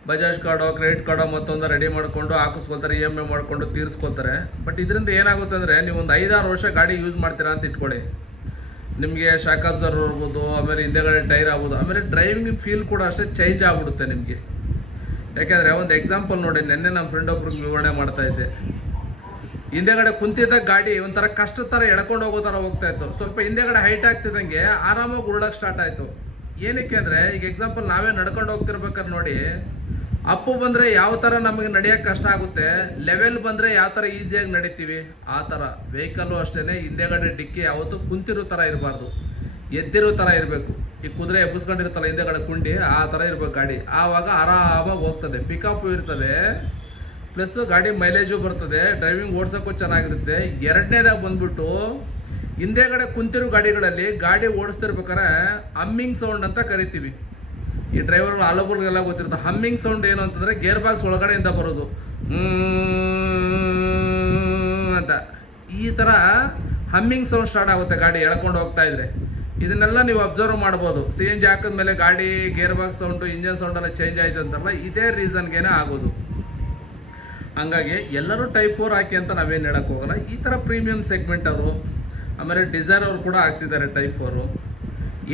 ಬಜಾಜ್ ಕಾರ್ಡೋ, ಕ್ರೆಡಿಟ್ ಕಾರ್ಡೋ ಮತ್ತೊಂದು ರೆಡಿ ಮಾಡಿಕೊಂಡು ಹಾಕಿಸ್ಕೊಳ್ತಾರೆ, EMI ಮಾಡಿಕೊಂಡು ತೀರಿಸ್ಕೊಳ್ತಾರೆ. ಬಟ್ ಇದರಿಂದ ಏನಾಗುತ್ತೆ ಅಂದರೆ, ನೀವು ಒಂದು 5-6 ವರ್ಷ ಗಾಡಿ ಯೂಸ್ ಮಾಡ್ತೀರಾ ಅಂತ ಇಟ್ಕೊಳ್ಳಿ, ನಿಮಗೆ ಶಾಕ್ ಅಬ್ಸರ್ವರ್ ಇರ್ಬೋದು, ಆಮೇಲೆ ಹಿಂದೆಗಡೆ ಟೈರ್ ಆಗ್ಬೋದು, ಆಮೇಲೆ ಡ್ರೈವಿಂಗ್ ಫೀಲ್ ಕೂಡ ಅಷ್ಟೇ ಚೇಂಜ್ ಆಗ್ಬಿಡುತ್ತೆ ನಿಮಗೆ. ಯಾಕೆಂದರೆ ಒಂದು ಎಕ್ಸಾಂಪಲ್ ನೋಡಿ, ನೆನ್ನೆ ನಮ್ಮ ಫ್ರೆಂಡ್ ಒಬ್ರಿಗೆ ವಿವರಣೆ ಮಾಡ್ತಾ ಇದ್ದೆ. ಹಿಂದೆಗಡೆ ಕುಂತಿದ್ದಾಗ ಗಾಡಿ ಒಂಥರ ಕಷ್ಟ ಥರ ಎಳ್ಕೊಂಡು ಹೋಗೋ ಥರ ಹೋಗ್ತಾ ಇತ್ತು. ಸ್ವಲ್ಪ ಹಿಂದೆಗಡೆ ಹೈಟ್ ಆಗ್ತಿದ್ದಂಗೆ ಆರಾಮಾಗಿ ಉರುಳಕ್ಕೆ ಸ್ಟಾರ್ಟ್ ಆಯಿತು. ಏನಕ್ಕೆ ಅಂದರೆ, ಈಗ ಎಕ್ಸಾಂಪಲ್ ನಾವೇ ನಡ್ಕೊಂಡು ಹೋಗ್ತಿರ್ಬೇಕಾದ್ರೆ ನೋಡಿ, ಅಪ್ಪು ಬಂದರೆ ಯಾವ ಥರ ನಮಗೆ ನಡೆಯೋಕ್ಕೆ ಕಷ್ಟ ಆಗುತ್ತೆ, ಲೆವೆಲ್ ಬಂದರೆ ಯಾವ ಥರ ಈಸಿಯಾಗಿ ನಡೀತೀವಿ, ಆ ಥರ ವೆಹಿಕಲ್ಲು ಅಷ್ಟೇ. ಹಿಂದೆಗಡೆ ಡಿಕ್ಕಿ ಯಾವತ್ತೂ ಕುಂತಿರೋ ಥರ ಇರಬಾರ್ದು, ಎದ್ದಿರೋ ಥರ ಇರಬೇಕು. ಈ ಕುದುರೆ ಎಬ್ಬಿಸ್ಕೊಂಡಿರ್ತಲ್ಲ ಹಿಂದೆಗಡೆ ಕುಂಡಿ, ಆ ಥರ ಇರ್ಬೇಕು ಗಾಡಿ. ಆವಾಗ ಆರಾಮಾಗಿ ಹೋಗ್ತದೆ, ಪಿಕಪ್ಪು ಇರ್ತದೆ, ಪ್ಲಸ್ ಗಾಡಿ ಮೈಲೇಜು ಬರ್ತದೆ, ಡ್ರೈವಿಂಗ್ ಓಡಿಸೋಕ್ಕೂ ಚೆನ್ನಾಗಿರುತ್ತೆ. ಎರಡನೇದಾಗ ಬಂದ್ಬಿಟ್ಟು ಹಿಂದೆಗಡೆ ಕುಂತಿರೋ ಗಾಡಿಗಳಲ್ಲಿ ಗಾಡಿ ಓಡಿಸ್ತಿರ್ಬೇಕಾರೆ ಹಮ್ಮಿಂಗ್ ಸೌಂಡ್ ಅಂತ ಕರಿತೀವಿ. ಈ ಡ್ರೈವರ್ ಹಲವುಗಳಿಗೆಲ್ಲ ಗೊತ್ತಿರುತ್ತೆ. ಹಮ್ಮಿಂಗ್ ಸೌಂಡ್ ಏನು ಅಂತಂದರೆ, ಗೇರ್ ಬಾಕ್ಸ್ ಒಳಗಡೆಯಿಂದ ಬರೋದು ಅಂತ, ಈ ಥರ ಹಮ್ಮಿಂಗ್ ಸೌಂಡ್ ಸ್ಟಾರ್ಟ್ ಆಗುತ್ತೆ ಗಾಡಿ ಎಳ್ಕೊಂಡು ಹೋಗ್ತಾ ಇದ್ರೆ. ಇದನ್ನೆಲ್ಲ ನೀವು ಅಬ್ಸರ್ವ್ ಮಾಡ್ಬೋದು. CNG ಹಾಕಿದ್ಮೇಲೆ ಗಾಡಿ gear box sound, engine sound ಎಲ್ಲ ಚೇಂಜ್ ಆಯಿತು ಅಂತಲ್ಲ, ಇದೇ ರೀಸನ್ಗೇನೆ ಆಗೋದು. ಹಂಗಾಗಿ ಎಲ್ಲರೂ ಟೈಪ್ 4 ಹಾಕಿ ಅಂತ ನಾವೇನು ಹೇಳಕ್ಕೆ ಹೋಗಲ್ಲ. ಈ ಥರ ಪ್ರೀಮಿಯಂ ಸೆಗ್ಮೆಂಟ್ ಅವರು, ಆಮೇಲೆ ಡಿಸೈರ್ ಅವರು ಕೂಡ ಹಾಕ್ಸಿದ್ದಾರೆ ಟೈಪ್ 4.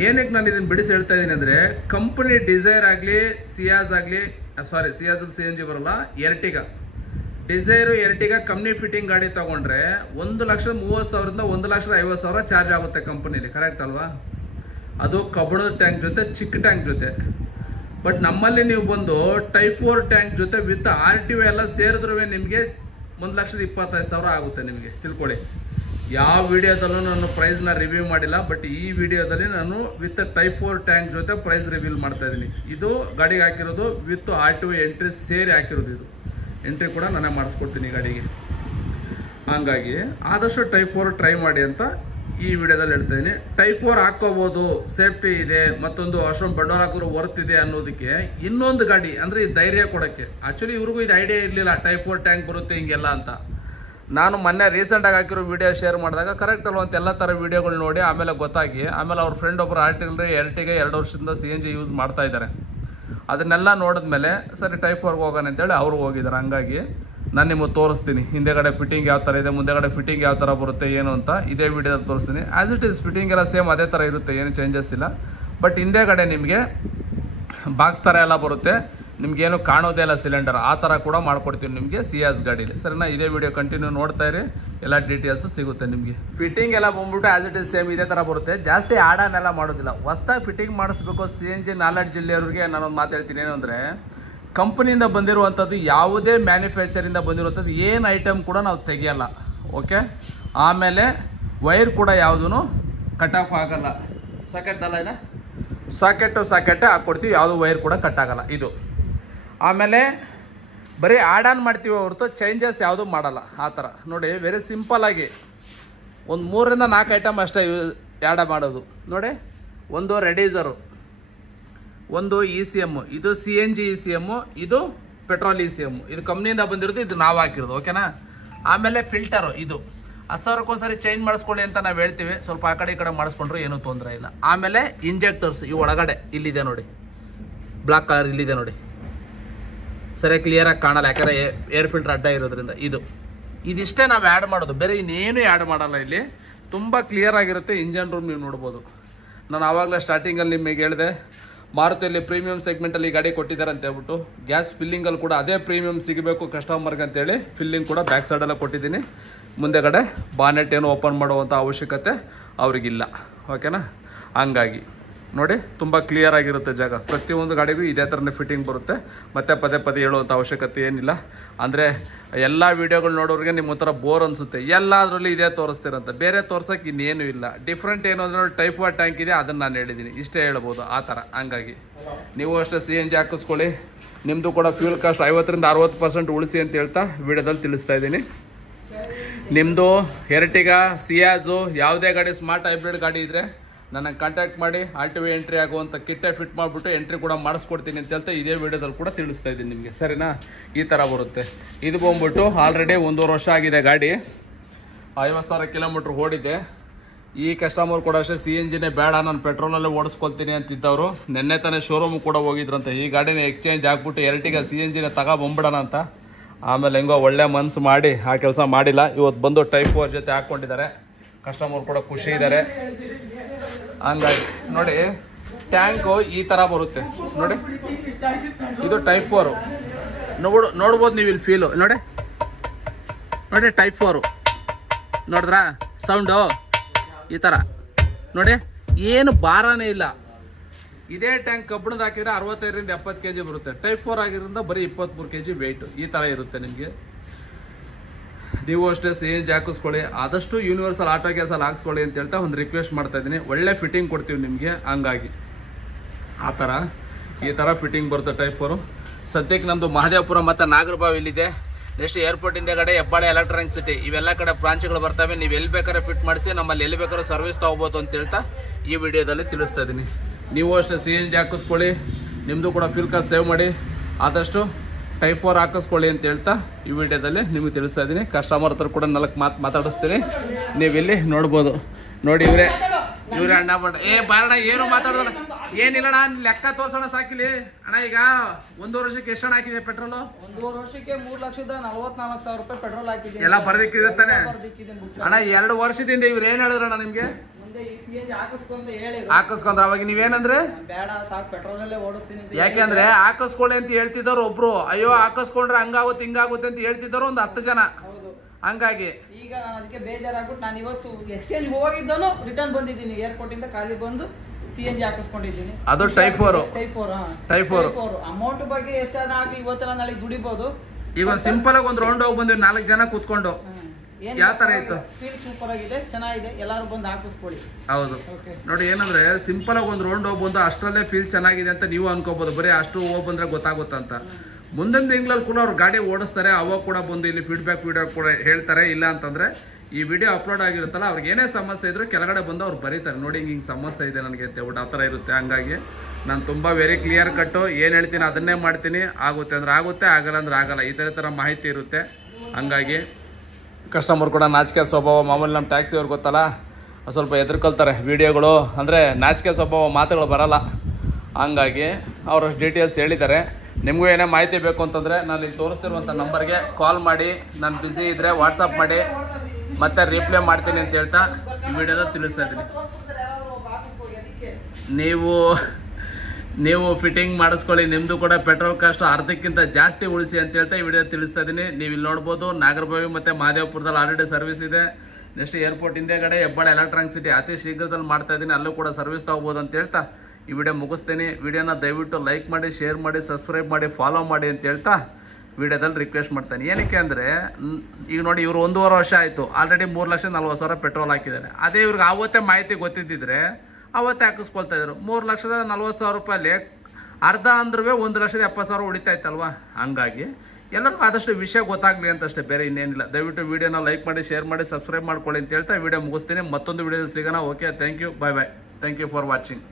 ಏನಕ್ಕೆ ನಾನು ಇದನ್ನು ಬಿಡಿಸಿ ಹೇಳ್ತಾ ಇದ್ದೀನಿ ಅಂದರೆ, ಕಂಪನಿ ಡಿಸೈರ್ ಆಗಲಿ, ಸಿಯಾಜ್ ಆಗಲಿ, ಸಿಯಾಜಲ್ಲಿ CNG ಬರಲ್ಲ, Ertiga, Dzire Ertiga company fitting ಗಾಡಿ ತೊಗೊಂಡ್ರೆ 1,30,000ರಿಂದ 1,50,000 ಚಾರ್ಜ್ ಆಗುತ್ತೆ ಕಂಪನಿಲಿ. ಕರೆಕ್ಟ್ ಅಲ್ವಾ? ಅದು ಕಬ್ಬಿಣದ ಟ್ಯಾಂಕ್ ಜೊತೆ, ಚಿಕ್ಕ ಟ್ಯಾಂಕ್ ಜೊತೆ. ಬಟ್ ನಮ್ಮಲ್ಲಿ ನೀವು ಬಂದು ಟೈಪ್ 4 ಟ್ಯಾಂಕ್ ಜೊತೆ ವಿತ್ RTO ಎಲ್ಲ ಸೇರಿದ್ರೂ ನಿಮಗೆ 1,25,000 ಆಗುತ್ತೆ. ನಿಮಗೆ ತಿಳ್ಕೊಳ್ಳಿ. ಯಾವ ವಿಡಿಯೋದಲ್ಲೂ ನಾನು ಪ್ರೈಸ್ನ ರಿವ್ಯೂ ಮಾಡಿಲ್ಲ, ಬಟ್ ಈ ವಿಡಿಯೋದಲ್ಲಿ ನಾನು ವಿತ್ ಟೈಪ್ 4 ಟ್ಯಾಂಕ್ ಜೊತೆ ಪ್ರೈಸ್ ರಿವೀಲ್ ಮಾಡ್ತಾ ಇದ್ದೀನಿ. ಇದು ಗಾಡಿಗೆ ಹಾಕಿರೋದು ವಿತ್ RTO ಎಂಟ್ರಿ ಸೇರಿ ಹಾಕಿರೋದು. ಇದು ಎಂಟ್ರಿ ಕೂಡ ನಾನೇ ಮಾಡಿಸ್ಕೊಡ್ತೀನಿ ಗಾಡಿಗೆ. ಹಾಗಾಗಿ ಆದಷ್ಟು ಟೈಪ್ 4 ಟ್ರೈ ಮಾಡಿ ಅಂತ ಈ ವಿಡಿಯೋದಲ್ಲಿ ಹೇಳ್ತಾ ಇದ್ದೀನಿ. ಟೈಪ್ 4 ಹಾಕ್ಕೋಬೋದು, ಸೇಫ್ಟಿ ಇದೆ, ಮತ್ತೊಂದು ಅಷ್ಟೊಂದು ಬಂಡವಾಳ ಹಾಕಿದ್ರು ವರ್ತ್ ಇದೆ ಅನ್ನೋದಕ್ಕೆ ಇನ್ನೊಂದು ಗಾಡಿ ಅಂದರೆ ಈ ಧೈರ್ಯ ಕೊಡೋಕ್ಕೆ. ಆ್ಯಕ್ಚುಲಿ ಇವ್ರಿಗೂ ಇದು ಐಡಿಯಾ ಇರಲಿಲ್ಲ, ಟೈಪ್ 4 ಟ್ಯಾಂಕ್ ಬರುತ್ತೆ ಹಿಂಗೆಲ್ಲ ಅಂತ. ನಾನು ಮೊನ್ನೆ ರೀಸೆಂಟಾಗಿ ಹಾಕಿರೋ ವೀಡಿಯೋ ಶೇರ್ ಮಾಡಿದಾಗ ಕರೆಕ್ಟಲ್ಲಿ ಅಂತ ಎಲ್ಲ ಥರ ವೀಡಿಯೋಗಳು ನೋಡಿ ಆಮೇಲೆ ಗೊತ್ತಾಗಿ ಆಮೇಲೆ ಅವ್ರ ಫ್ರೆಂಡ್ ಒಬ್ಬರು ಎರ್ಟಿಗೆ 2 ವರ್ಷದಿಂದ CNG ಯೂಸ್ ಮಾಡ್ತಾ ಇದ್ದಾರೆ. ಅದನ್ನೆಲ್ಲ ನೋಡಿದ್ಮೇಲೆ ಸರಿ ಟೈಪ್ 4ಗೆ ಹೋಗೋಣ ಅಂತೇಳಿ ಅವರು ಹೋಗಿದ್ದಾರೆ. ಹಂಗಾಗಿ ನಾನು ನಿಮಗೆ ತೋರಿಸ್ತೀನಿ ಹಿಂದೆಗಡೆ ಫಿಟ್ಟಿಂಗ್ ಯಾವ ಥರ ಇದೆ, ಮುಂದೆಗಡೆ ಫಿಟ್ಟಿಂಗ್ ಯಾವ ಥರ ಬರುತ್ತೆ ಏನು ಅಂತ ಇದೇ ವಿಡಿಯೋದಲ್ಲಿ ತೋರಿಸ್ತೀನಿ. ಆ್ಯಸ್ ಇಟ್ ಈಸ್ ಫಿಟ್ಟಿಂಗ್ ಎಲ್ಲ ಸೇಮ್ ಅದೇ ಥರ ಇರುತ್ತೆ, ಏನು ಚೇಂಜಸ್ ಇಲ್ಲ. ಬಟ್ ಹಿಂದೆಗಡೆ ನಿಮಗೆ ಬಾಕ್ಸ್ ಥರ ಎಲ್ಲ ಬರುತ್ತೆ, ನಿಮಗೇನು ಕಾಣೋದೇ ಇಲ್ಲ ಸಿಲಿಂಡರ್, ಆ ಥರ ಕೂಡ ಮಾಡ್ಕೊಡ್ತೀವಿ ನಿಮಗೆ ಸಿಯಾಸ್ ಗಾಡೀಲಿ. ಸರಿನಾ? ಇದೇ ವಿಡಿಯೋ ಕಂಟಿನ್ಯೂ ನೋಡ್ತಾ ಇರಿ, ಎಲ್ಲ ಡೀಟೇಲ್ಸು ಸಿಗುತ್ತೆ ನಿಮಗೆ. ಫಿಟ್ಟಿಂಗ್ ಎಲ್ಲ ಬಂದ್ಬಿಟ್ಟು ಆ್ಯಸ್ ಇಟ್ ಈಸ್ ಸೇಮ್ ಇದೇ ಥರ ಬರುತ್ತೆ, ಜಾಸ್ತಿ ಆಡನೆಲ್ಲ ಮಾಡೋದಿಲ್ಲ. ಹೊಸ್ದಾಗಿ ಫಿಟ್ಟಿಂಗ್ ಮಾಡಿಸ್ಬೇಕು CNG ನಾಲೆಡ್ಜ್ ಇಲ್ಲಿಯವ್ರಿಗೆ ನಾನೊಂದು ಮಾತು ಹೇಳ್ತೀನಿ. ಏನು ಅಂದರೆ ಕಂಪ್ನಿಯಿಂದ ಬಂದಿರುವಂಥದ್ದು ಯಾವುದೇ ಮ್ಯಾನುಫ್ಯಾಕ್ಚರಿಂದ ಬಂದಿರುವಂಥದ್ದು ಏನು ಐಟಮ್ ಕೂಡ ನಾವು ತೆಗಿಯಲ್ಲ. ಓಕೆ, ಆಮೇಲೆ ವೈರ್ ಕೂಡ ಯಾವುದೂ ಕಟ್ ಆಫ್ ಆಗಲ್ಲ. ಸಾಕೆಟ್ದಲ್ಲ ಇಲ್ಲ, ಸಾಕೆಟ್ಟೇ ಹಾಕ್ಕೊಡ್ತೀವಿ, ಯಾವುದೂ ವೈರ್ ಕೂಡ ಕಟ್ ಆಗಲ್ಲ ಇದು. ಆಮೇಲೆ ಬರೀ ಆಡ್ ಆನ್ ಮಾಡ್ತೀವಿ ಹೊರತು ಚೇಂಜಸ್ ಯಾವುದೂ ಮಾಡಲ್ಲ. ಆ ಥರ ನೋಡಿ, ವೆರಿ ಸಿಂಪಲ್ಲಾಗಿ ಒಂದು 3 ರಿಂದ 4 ಐಟಮ್ ಅಷ್ಟೇ ಆ್ಯಡ್ ಮಾಡೋದು. ನೋಡಿ, ಒಂದು ರೆಡ್ಯೂಸರು, ಒಂದು ECM, ಇದು CNG ECM, ಇದು ಪೆಟ್ರೋಲ್ ECM. ಇದು ಕಂಪ್ನಿಯಿಂದ ಬಂದಿರೋದು, ಇದು ನಾವು ಹಾಕಿರೋದು. ಓಕೆನಾ? ಆಮೇಲೆ ಫಿಲ್ಟರು, ಇದು 10,000 ಒಂದ್ಸರಿ ಚೇಂಜ್ ಮಾಡಿಸ್ಕೊಳ್ಳಿ ಅಂತ ನಾವು ಹೇಳ್ತೀವಿ. ಸ್ವಲ್ಪ ಆ ಕಡೆ ಈ ಕಡೆ ಮಾಡಿಸ್ಕೊಂಡ್ರೆ ಏನೂ ತೊಂದರೆ ಇಲ್ಲ. ಆಮೇಲೆ ಇಂಜೆಕ್ಟರ್ಸ್ ಈ ಒಳಗಡೆ ಇಲ್ಲಿದೆ ನೋಡಿ, ಬ್ಲಾಕ್ ಕಲರ್ ಇಲ್ಲಿದೆ ನೋಡಿ, ಸರಿಯಾಗಿ ಕ್ಲಿಯರಾಗಿ ಕಾಣಲ್ಲ ಯಾಕಂದರೆ ಏರ್ ಫಿಲ್ಟರ್ ಅಡ್ಡ ಇರೋದ್ರಿಂದ. ಇದಿಷ್ಟೇ ನಾವು ಆ್ಯಡ್ ಮಾಡೋದು, ಬೇರೆ ಇನ್ನೇನು ಆ್ಯಡ್ ಮಾಡಲ್ಲ. ಇಲ್ಲಿ ತುಂಬ ಕ್ಲಿಯರ್ ಆಗಿರುತ್ತೆ. ಇಂಜನ್ ರೂಮ್ ನೀವು ನೋಡ್ಬೋದು. ನಾನು ಆವಾಗಲೇ ಸ್ಟಾರ್ಟಿಂಗಲ್ಲಿ ನಿಮಗೆ ಹೇಳಿದೆ, ಮಾರುತಿಯಲ್ಲಿ ಪ್ರೀಮಿಯಂ ಸೆಗ್ಮೆಂಟಲ್ಲಿ ಗಾಡಿ ಕೊಟ್ಟಿದ್ದಾರೆ ಅಂತ ಹೇಳ್ಬಿಟ್ಟು. ಗ್ಯಾಸ್ ಫಿಲ್ಲಿಂಗಲ್ಲಿ ಕೂಡ ಅದೇ ಪ್ರೀಮಿಯಂ ಸಿಗಬೇಕು ಕಸ್ಟಮರ್ಗೆ ಅಂತೇಳಿ ಫಿಲ್ಲಿಂಗ್ ಕೂಡ ಬ್ಯಾಕ್ ಸೈಡೆಲ್ಲ ಕೊಟ್ಟಿದ್ದೀನಿ. ಮುಂದೆಗಡೆ ಬಾನೆಟ್ ಏನು ಓಪನ್ ಮಾಡುವಂಥ ಅವಶ್ಯಕತೆ ಅವ್ರಿಗಿಲ್ಲ. ಓಕೆನಾ? ಹಂಗಾಗಿ ನೋಡಿ, ತುಂಬ ಕ್ಲಿಯರ್ ಆಗಿರುತ್ತೆ ಜಾಗ. ಪ್ರತಿಯೊಂದು ಗಾಡಿಗೂ ಇದೇ ಥರನೇ ಫಿಟ್ಟಿಂಗ್ ಬರುತ್ತೆ. ಮತ್ತೆ ಪದೇ ಹೇಳುವಂಥ ಅವಶ್ಯಕತೆ ಏನಿಲ್ಲ. ಅಂದರೆ ಎಲ್ಲ ವೀಡಿಯೋಗಳು ನೋಡೋರಿಗೆ ನಿಮ್ಮ ಒಂಥರ ಬೋರ್ ಅನಿಸುತ್ತೆ, ಎಲ್ಲದರಲ್ಲೂ ಇದೇ ತೋರಿಸ್ತಿರಂತ, ಬೇರೆ ತೋರ್ಸೋಕ್ಕೆ ಇನ್ನೇನು ಇಲ್ಲ. ಡಿಫ್ರೆಂಟ್ ಏನು ಅಂದರೆ ಟೈಪ್ 4 ಟ್ಯಾಂಕ್ ಇದೆ, ಅದನ್ನು ನಾನು ಹೇಳಿದ್ದೀನಿ, ಇಷ್ಟೇ ಹೇಳ್ಬೋದು ಆ ಥರ. ಹಂಗಾಗಿ ನೀವು ಅಷ್ಟೇ CNG ಹಾಕಿಸ್ಕೊಳ್ಳಿ, ನಿಮ್ಮದು ಕೂಡ ಫ್ಯೂಲ್ ಕಾಸ್ಟ್ 50 ರಿಂದ 60% ಉಳಿಸಿ ಅಂತ ಹೇಳ್ತಾ ವೀಡಿಯೋದಲ್ಲಿ ತಿಳಿಸ್ತಾ ಇದ್ದೀನಿ. ನಿಮ್ಮದು ಎರ್ಟಿಗಾ, ಸಿಯಾಜು, ಯಾವುದೇ ಗಾಡಿ ಸ್ಮಾರ್ಟ್ ಹೈಬ್ರಿಡ್ ಗಾಡಿ ಇದ್ದರೆ ನನಗೆ ಕಾಂಟ್ಯಾಕ್ಟ್ ಮಾಡಿ. RTO ಎಂಟ್ರಿ ಆಗುವಂಥ ಕಿಟ್ಟೆ ಫಿಟ್ ಮಾಡಿಬಿಟ್ಟು ಎಂಟ್ರಿ ಕೂಡ ಮಾಡಿಸ್ಕೊಡ್ತೀನಿ ಅಂತ ಹೇಳ್ತಾ ಇದೇ ವಿಡಿಯೋದಲ್ಲಿ ಕೂಡ ತಿಳಿಸ್ತಾ ಇದ್ದೀನಿ ನಿಮಗೆ. ಸರಿನಾ? ಈ ಥರ ಬರುತ್ತೆ. ಇದು ಬಂದ್ಬಿಟ್ಟು ಆಲ್ರೆಡಿ 1.5 ವರ್ಷ ಆಗಿದೆ ಗಾಡಿ, 50,000 ಕಿಲೋಮೀಟ್ರ್ ಓಡಿದೆ. ಈ ಕಸ್ಟಮರ್ ಕೂಡ ಅಷ್ಟೇ CNGನೇ ಬೇಡ, ನಾನು ಪೆಟ್ರೋಲಲ್ಲೇ ಓಡಿಸ್ಕೊಳ್ತೀನಿ ಅಂತಿದ್ದವರು ನೆನ್ನೆ ತಾನೇ ಶೋರೂಮ್ ಕೂಡ ಹೋಗಿದ್ರಂತೆ. ಈ ಗಾಡಿನ ಎಕ್ಸ್ಚೇಂಜ್ ಆಗ್ಬಿಟ್ಟು ಎರ್ಟಿಗಾ CNGನೇ ತಗೊಬಂದ್ಬಿಡೋಣ ಅಂತ. ಆಮೇಲೆ ಹೆಂಗೋ ಒಳ್ಳೆ ಮನ್ಸು ಮಾಡಿ ಆ ಕೆಲಸ ಮಾಡಿಲ್ಲ. ಇವತ್ತು ಬಂದು ಟೈಪ್ 4 ಜೊತೆ ಹಾಕ್ಕೊಂಡಿದ್ದಾರೆ. ಕಸ್ಟಮರ್ ಕೂಡ ಖುಷಿ ಇದ್ದಾರೆ. ಹಂಗಾಗಿ ನೋಡಿ, ಟ್ಯಾಂಕು ಈ ಥರ ಬರುತ್ತೆ ನೋಡಿ. ಇದು ಟೈಪ್ 4 ನೋಡ್ಬೋದು ನೀವು ಇಲ್ಲಿ ಫೀಲು ನೋಡಿ. ಟೈಪ್ 4 ನೋಡಿದ್ರಾ ಸೌಂಡು? ಈ ಥರ ನೋಡಿ, ಏನು ಭಾರನೇ ಇಲ್ಲ. ಇದೇ ಟ್ಯಾಂಕ್ ಕಬ್ಬಿಣದ ಹಾಕಿದ್ರೆ 65 ರಿಂದ 70 kg ಬರುತ್ತೆ. ಟೈಪ್ 4 ಆಗಿರೋದ್ರಿಂದ ಬರೀ 23 kg ವೆಯ್ಟು. ಈ ಥರ ಇರುತ್ತೆ ನಿಮಗೆ. ನೀವು ಅಷ್ಟೇ CNG ಹಾಕಿಸ್ಕೊಳ್ಳಿ, ಆದಷ್ಟು ಯೂನಿವರ್ಸಲ್ ಆಟೋ ಗ್ಯಾಸಲ್ಲಿ ಹಾಕ್ಸ್ಕೊಳ್ಳಿ ಅಂತ ಹೇಳ್ತಾ ಒಂದು ರಿಕ್ವೆಸ್ಟ್ ಮಾಡ್ತಾ ಇದ್ದೀನಿ. ಒಳ್ಳೆ ಫಿಟ್ಟಿಂಗ್ ಕೊಡ್ತೀವಿ ನಿಮಗೆ. ಹಂಗಾಗಿ ಈ ಥರ ಫಿಟ್ಟಿಂಗ್ ಬರುತ್ತೆ ಟೈಪ್ 4. ಸದ್ಯಕ್ಕೆ ನಮ್ಮದು ಮಹದೇವಪುರ ಮತ್ತು ನಾಗರಬಾವಿ ಇಲ್ಲಿದೆ. ನೆಕ್ಸ್ಟ್ ಏರ್ಪೋರ್ಟ್ ಹಿಂದೆಗಡೆ ಹೆಬ್ಬಾಳೆ ಎಲೆಕ್ಟ್ರಾನಿಕ್ ಸಿಟಿ, ಇವೆಲ್ಲ ಕಡೆ ಬ್ರಾಂಚ್ಗಳು ಬರ್ತವೆ. ನೀವು ಎಲ್ಲಿ ಬೇಕಾದ್ರೆ ಫಿಟ್ ಮಾಡಿಸಿ, ನಮ್ಮಲ್ಲಿ ಎಲ್ಲಿ ಬೇಕಾದ್ರೂ ಸರ್ವಿಸ್ ತೊಗೋಬೋದು ಅಂತ ಹೇಳ್ತಾ ಈ ವಿಡಿಯೋದಲ್ಲಿ ತಿಳಿಸ್ತಾ ಇದ್ದೀನಿ. ನೀವು ಅಷ್ಟೇ CNG ಹಾಕಿಸ್ಕೊಳ್ಳಿ, ನಿಮ್ಮದು ಕೂಡ ಫ್ಯೂಲ್ ಕಾಸ್ಟ್ ಸೇವ್ ಮಾಡಿ, ಆದಷ್ಟು ಟೈಪ್ 4 ಹಾಕಿಸ್ಕೊಳ್ಳಿ ಅಂತ ಹೇಳ್ತಾ ಈ ವಿಡಿಯೋದಲ್ಲಿ ನಿಮಗೆ ತಿಳಿಸ್ತಾ ಇದ್ದೀನಿ. ಕಸ್ಟಮರ್ ಹತ್ರ ಕೂಡ 4 ಮಾತು ಮಾತಾಡಿಸ್ತೀನಿ, ನೀವಿಲ್ಲಿ ನೋಡ್ಬೋದು. ನೋಡಿ, ಇವರೇ ಅಣ್ಣ ಬಣ್ಣ. ಬಾರಣ, ಏನು ಮಾತಾಡೋಣ, ಏನಿಲ್ಲ ಅಣ್ಣ, ಲೆಕ್ಕ ತೋರ್ಸೋಣ ಸಾಕಿಲಿ ಅಣ್ಣ. ಈಗ 1 ವರ್ಷಕ್ಕೆ ಎಷ್ಟು ಹಣ ಹಾಕಿದೆ ಪೆಟ್ರೋಲು? 1 ವರ್ಷಕ್ಕೆ 3,44,000 ರೂಪಾಯಿ ಪೆಟ್ರೋಲ್ ಹಾಕಿದ್ದೀನಿ. ಎಲ್ಲ ಬರ್ದಿಕ್ಕಿದೆ ತಾನೆ ಅಣ್ಣ? 2 ವರ್ಷದಿಂದ ಇವ್ರು ಏನ್ ಹೇಳಿದ್ರಣ್ಣ ನಿಮ್ಗೆ? ಹಾಕಿಸ್ಕೊಂಡ್ರ ಅವಾಗ ನೀವೇನಂದ್ರೆ ಬೇಡ ಸಾಕು ಪೆಟ್ರೋಲಲ್ಲೇ ಓಡಿಸ್ತೀನಿ. ಯಾಕೆಂದ್ರೆ ಹಾಕಿಸ್ಕೊಳ್ಳಿ ಅಂತ ಹೇಳ್ತಿದ್ದವ್ರು ಒಬ್ರು, ಅಯ್ಯೋ ಹಾಕಿಸ್ಕೊಂಡ್ರೆ ಹಂಗಾಗುತ್ತೆ ಹಿಂಗಾಗುತ್ತೆ ಅಂತ ಹೇಳ್ತಿದ್ದವ್ರು ಒಂದು 10 ಜನ. ಹಂಗಾಗಿ ಈಗ ನಾನು ಅದಕ್ಕೆ ಬೇಜಾರಾಗ್ಬಿಟ್ಟು ನಾನು ಇವತ್ತು ಎಕ್ಸ್ಚೇಂಜ್ ಹೋಗಿದ್ದನು ರಿಟರ್ನ್ ಬಂದಿದ್ದೀನಿ. ಏರ್ಪೋರ್ಟ್ ಇಂದ ಖಾಲಿ ಬಂದು CNG ಹಾಕಿಸ್ಕೊಂಡಿದ್ದೀನಿ. ಅದು ಟೈಪ್ 4 ಅಮೌಂಟ್ ಬಗ್ಗೆ ಎಷ್ಟಾದ್ರೂ ಹಾಕಿ ಇವತ್ತೆಲ್ಲ ನಾಳೆ ದುಡಿಬಹುದು. ಈಗ ಸಿಂಪಲ್ ಆಗಿ ಒಂದು ರೌಂಡ್ ಹೋಗಿ ಬಂದ್ವಿ 4 ಜನ ಕೂತ್ಕೊಂಡು. ಯಾವ ತರ ಇತ್ತು? ಫೀಲ್ ಸೂಪರ್ ಆಗಿದೆ, ಚೆನ್ನಾಗಿದೆ. ಎಲ್ಲರೂ ಬಂದು ಹಾಕಿಸ್ಕೊಳ್ಳಿ. ಹೌದು ನೋಡಿ, ಏನಂದ್ರೆ ಸಿಂಪಲ್ ಆಗಿ ಒಂದು ರೌಂಡ್ ಹೋಗಿ ಬಂದು ಅಷ್ಟರಲ್ಲೇ ಫೀಲ್ ಚೆನ್ನಾಗಿದೆ ಅಂತ ನೀವು ಅನ್ಕೋಬಹುದು. ಬರೀ ಅಷ್ಟು ಹೋಗಿ ಬಂದ್ರೆ ಗೊತ್ತಾಗುತ್ತಂತ. ಮುಂದಿನ ತಿಂಗಳಲ್ಲಿ ಕೂಡ ಅವ್ರು ಗಾಡಿ ಓಡಿಸ್ತಾರೆ, ಅವಾಗ ಕೂಡ ಬಂದು ಇಲ್ಲಿ ಫೀಡ್ಬ್ಯಾಕ್ ವಿಡಿಯೋ ಕೂಡ ಹೇಳ್ತಾರೆ. ಇಲ್ಲ ಅಂತಂದ್ರೆ ಈ ವಿಡಿಯೋ ಅಪ್ಲೋಡ್ ಆಗಿರುತ್ತಲ್ಲ, ಅವ್ರಿಗೆ ಏನೇ ಸಮಸ್ಯೆ ಇದ್ರು ಕೆಳಗಡೆ ಬಂದು ಅವ್ರು ಬರೀತಾರೆ, ನೋಡಿ ಹಿಂಗೆ ಸಮಸ್ಯೆ ಇದೆ ನನಗೆ ಅಂತ ಹೇಳ್ಬಿಟ್ಟು. ಆ ಥರ ಇರುತ್ತೆ. ಹಂಗಾಗಿ ನಾನು ತುಂಬ ವೆರಿ ಕ್ಲಿಯರ್ ಕಟ್ಟು ಏನು ಹೇಳ್ತೀನಿ ಅದನ್ನೇ ಮಾಡ್ತೀನಿ. ಆಗುತ್ತೆ ಅಂದ್ರೆ ಆಗುತ್ತೆ, ಆಗಲ್ಲ ಅಂದ್ರೆ ಆಗಲ್ಲ. ಈ ಥರ ಮಾಹಿತಿ ಇರುತ್ತೆ. ಹಂಗಾಗಿ ಕಸ್ಟಮರ್ ಕೂಡ ನಾಚಿಕೆ ಸ್ವಭಾವ, ಮಾಮೂಲಿ ನಮ್ಮ ಟ್ಯಾಕ್ಸಿಯವ್ರು ಗೊತ್ತಲ್ಲ ಸ್ವಲ್ಪ ಎದುರ್ಕೊಳ್ತಾರೆ ವೀಡಿಯೋಗಳು, ಅಂದರೆ ನಾಚಿಕೆ ಸ್ವಭಾವ, ಮಾತುಗಳು ಬರಲ್ಲ. ಹಂಗಾಗಿ ಅವರಷ್ಟು ಡೀಟೇಲ್ಸ್ ಹೇಳಿದ್ದಾರೆ. ನಿಮಗೂ ಏನೇ ಮಾಹಿತಿ ಬೇಕು ಅಂತಂದರೆ ನಾನು ಇಲ್ಲಿ ತೋರಿಸ್ತಿರುವಂಥ ನಂಬರ್ಗೆ ಕಾಲ್ ಮಾಡಿ, ನಾನು ಬ್ಯುಸಿ ಇದ್ದರೆ ವಾಟ್ಸಪ್ ಮಾಡಿ ಮತ್ತೆ ರಿಪ್ಲೈ ಮಾಡ್ತೀನಿ ಅಂತ ಹೇಳ್ತಾ ಈ ವಿಡಿಯೋದಲ್ಲಿ ತಿಳಿಸ್ತಾ ಇದ್ದೀನಿ. ನೀವು ಫಿಟ್ಟಿಂಗ್ ಮಾಡಿಸ್ಕೊಳ್ಳಿ, ನಿಮ್ಮದು ಕೂಡ ಪೆಟ್ರೋಲ್ ಕಾಸ್ಟ್ ಅರ್ಧಕ್ಕಿಂತ ಜಾಸ್ತಿ ಉಳಿಸಿ ಅಂತ ಹೇಳ್ತಾ ಈ ವಿಡಿಯೋ ತಿಳಿಸ್ತಾ ಇದ್ದೀನಿ. ನೀವು ಇಲ್ಲಿ ನೋಡ್ಬೋದು ನಾಗರಬಾವಿ ಮತ್ತು ಮಹದೇವಪುರದಲ್ಲಿ ಆಲ್ರೆಡಿ ಸರ್ವಿಸ್ ಇದೆ. ನೆಕ್ಸ್ಟ್ ಏರ್ಪೋರ್ಟ್ ಹಿಂದೆಗಡೆ ಹೆಬ್ಬಾಳ ಎಲೆಕ್ಟ್ರಾನಿಕ್ ಸಿಟಿ ಅತಿ ಶೀಘ್ರದಲ್ಲಿ ಮಾಡ್ತಾ ಇದ್ದೀನಿ, ಅಲ್ಲೂ ಕೂಡ ಸರ್ವಿಸ್ ತಗೋಬೋದು ಅಂತ ಹೇಳ್ತಾ ಈ ವಿಡಿಯೋ ಮುಗಿಸ್ತೀನಿ. ವಿಡಿಯೋನ ದಯವಿಟ್ಟು ಲೈಕ್ ಮಾಡಿ, ಶೇರ್ ಮಾಡಿ, ಸಬ್ಸ್ಕ್ರೈಬ್ ಮಾಡಿ, ಫಾಲೋ ಮಾಡಿ ಅಂತ ಹೇಳ್ತಾ ವಿಡಿಯೋದಲ್ಲಿ ರಿಕ್ವೆಸ್ಟ್ ಮಾಡ್ತಾನೆ. ಏನಕ್ಕೆ ಅಂದರೆ ಈಗ ನೋಡಿ, ಇವರು 1.5 ವರ್ಷ ಆಯಿತು, ಆಲ್ರೆಡಿ 3,40,000 ಪೆಟ್ರೋಲ್ ಹಾಕಿದ್ದಾರೆ. ಅದೇ ಇವ್ರಿಗೆ ಆವತ್ತೇ ಮಾಹಿತಿ ಗೊತ್ತಿದ್ದಿದ್ರೆ ಅವತ್ತೇ ಹಾಕಿಸ್ಕೊಳ್ತಾ ಇದ್ರು. 3,40,000 ರೂಪಾಯಲ್ಲಿ ಅರ್ಧ ಅಂದ್ರೂ 1,70,000 ಉಳಿತಾ ಇತ್ತಲ್ವ. ಹಂಗಾಗಿ ಎಲ್ಲರಿಗೂ ಆದಷ್ಟು ವಿಷಯ ಗೊತ್ತಾಗಲಿ ಅಂತ ಅಷ್ಟೇ, ಬೇರೆ ಇನ್ನೇನಿಲ್ಲ. ದಯವಿಟ್ಟು ವಿಡಿಯೋನ ಲೈಕ್ ಮಾಡಿ, ಶೇರ್ ಮಾಡಿ, ಸಬ್ಸ್ಕ್ರೈಬ್ ಮಾಡ್ಕೊಳ್ಳಿ ಅಂತ ಹೇಳ್ತಾ ವಿಡಿಯೋ ಮುಗಿಸ್ತೀನಿ. ಮತ್ತೊಂದು ವಿಡಿಯೋದಲ್ಲಿ ಸಿಗೋಣ. Okay, thank you, bye bye. Thank you for watching.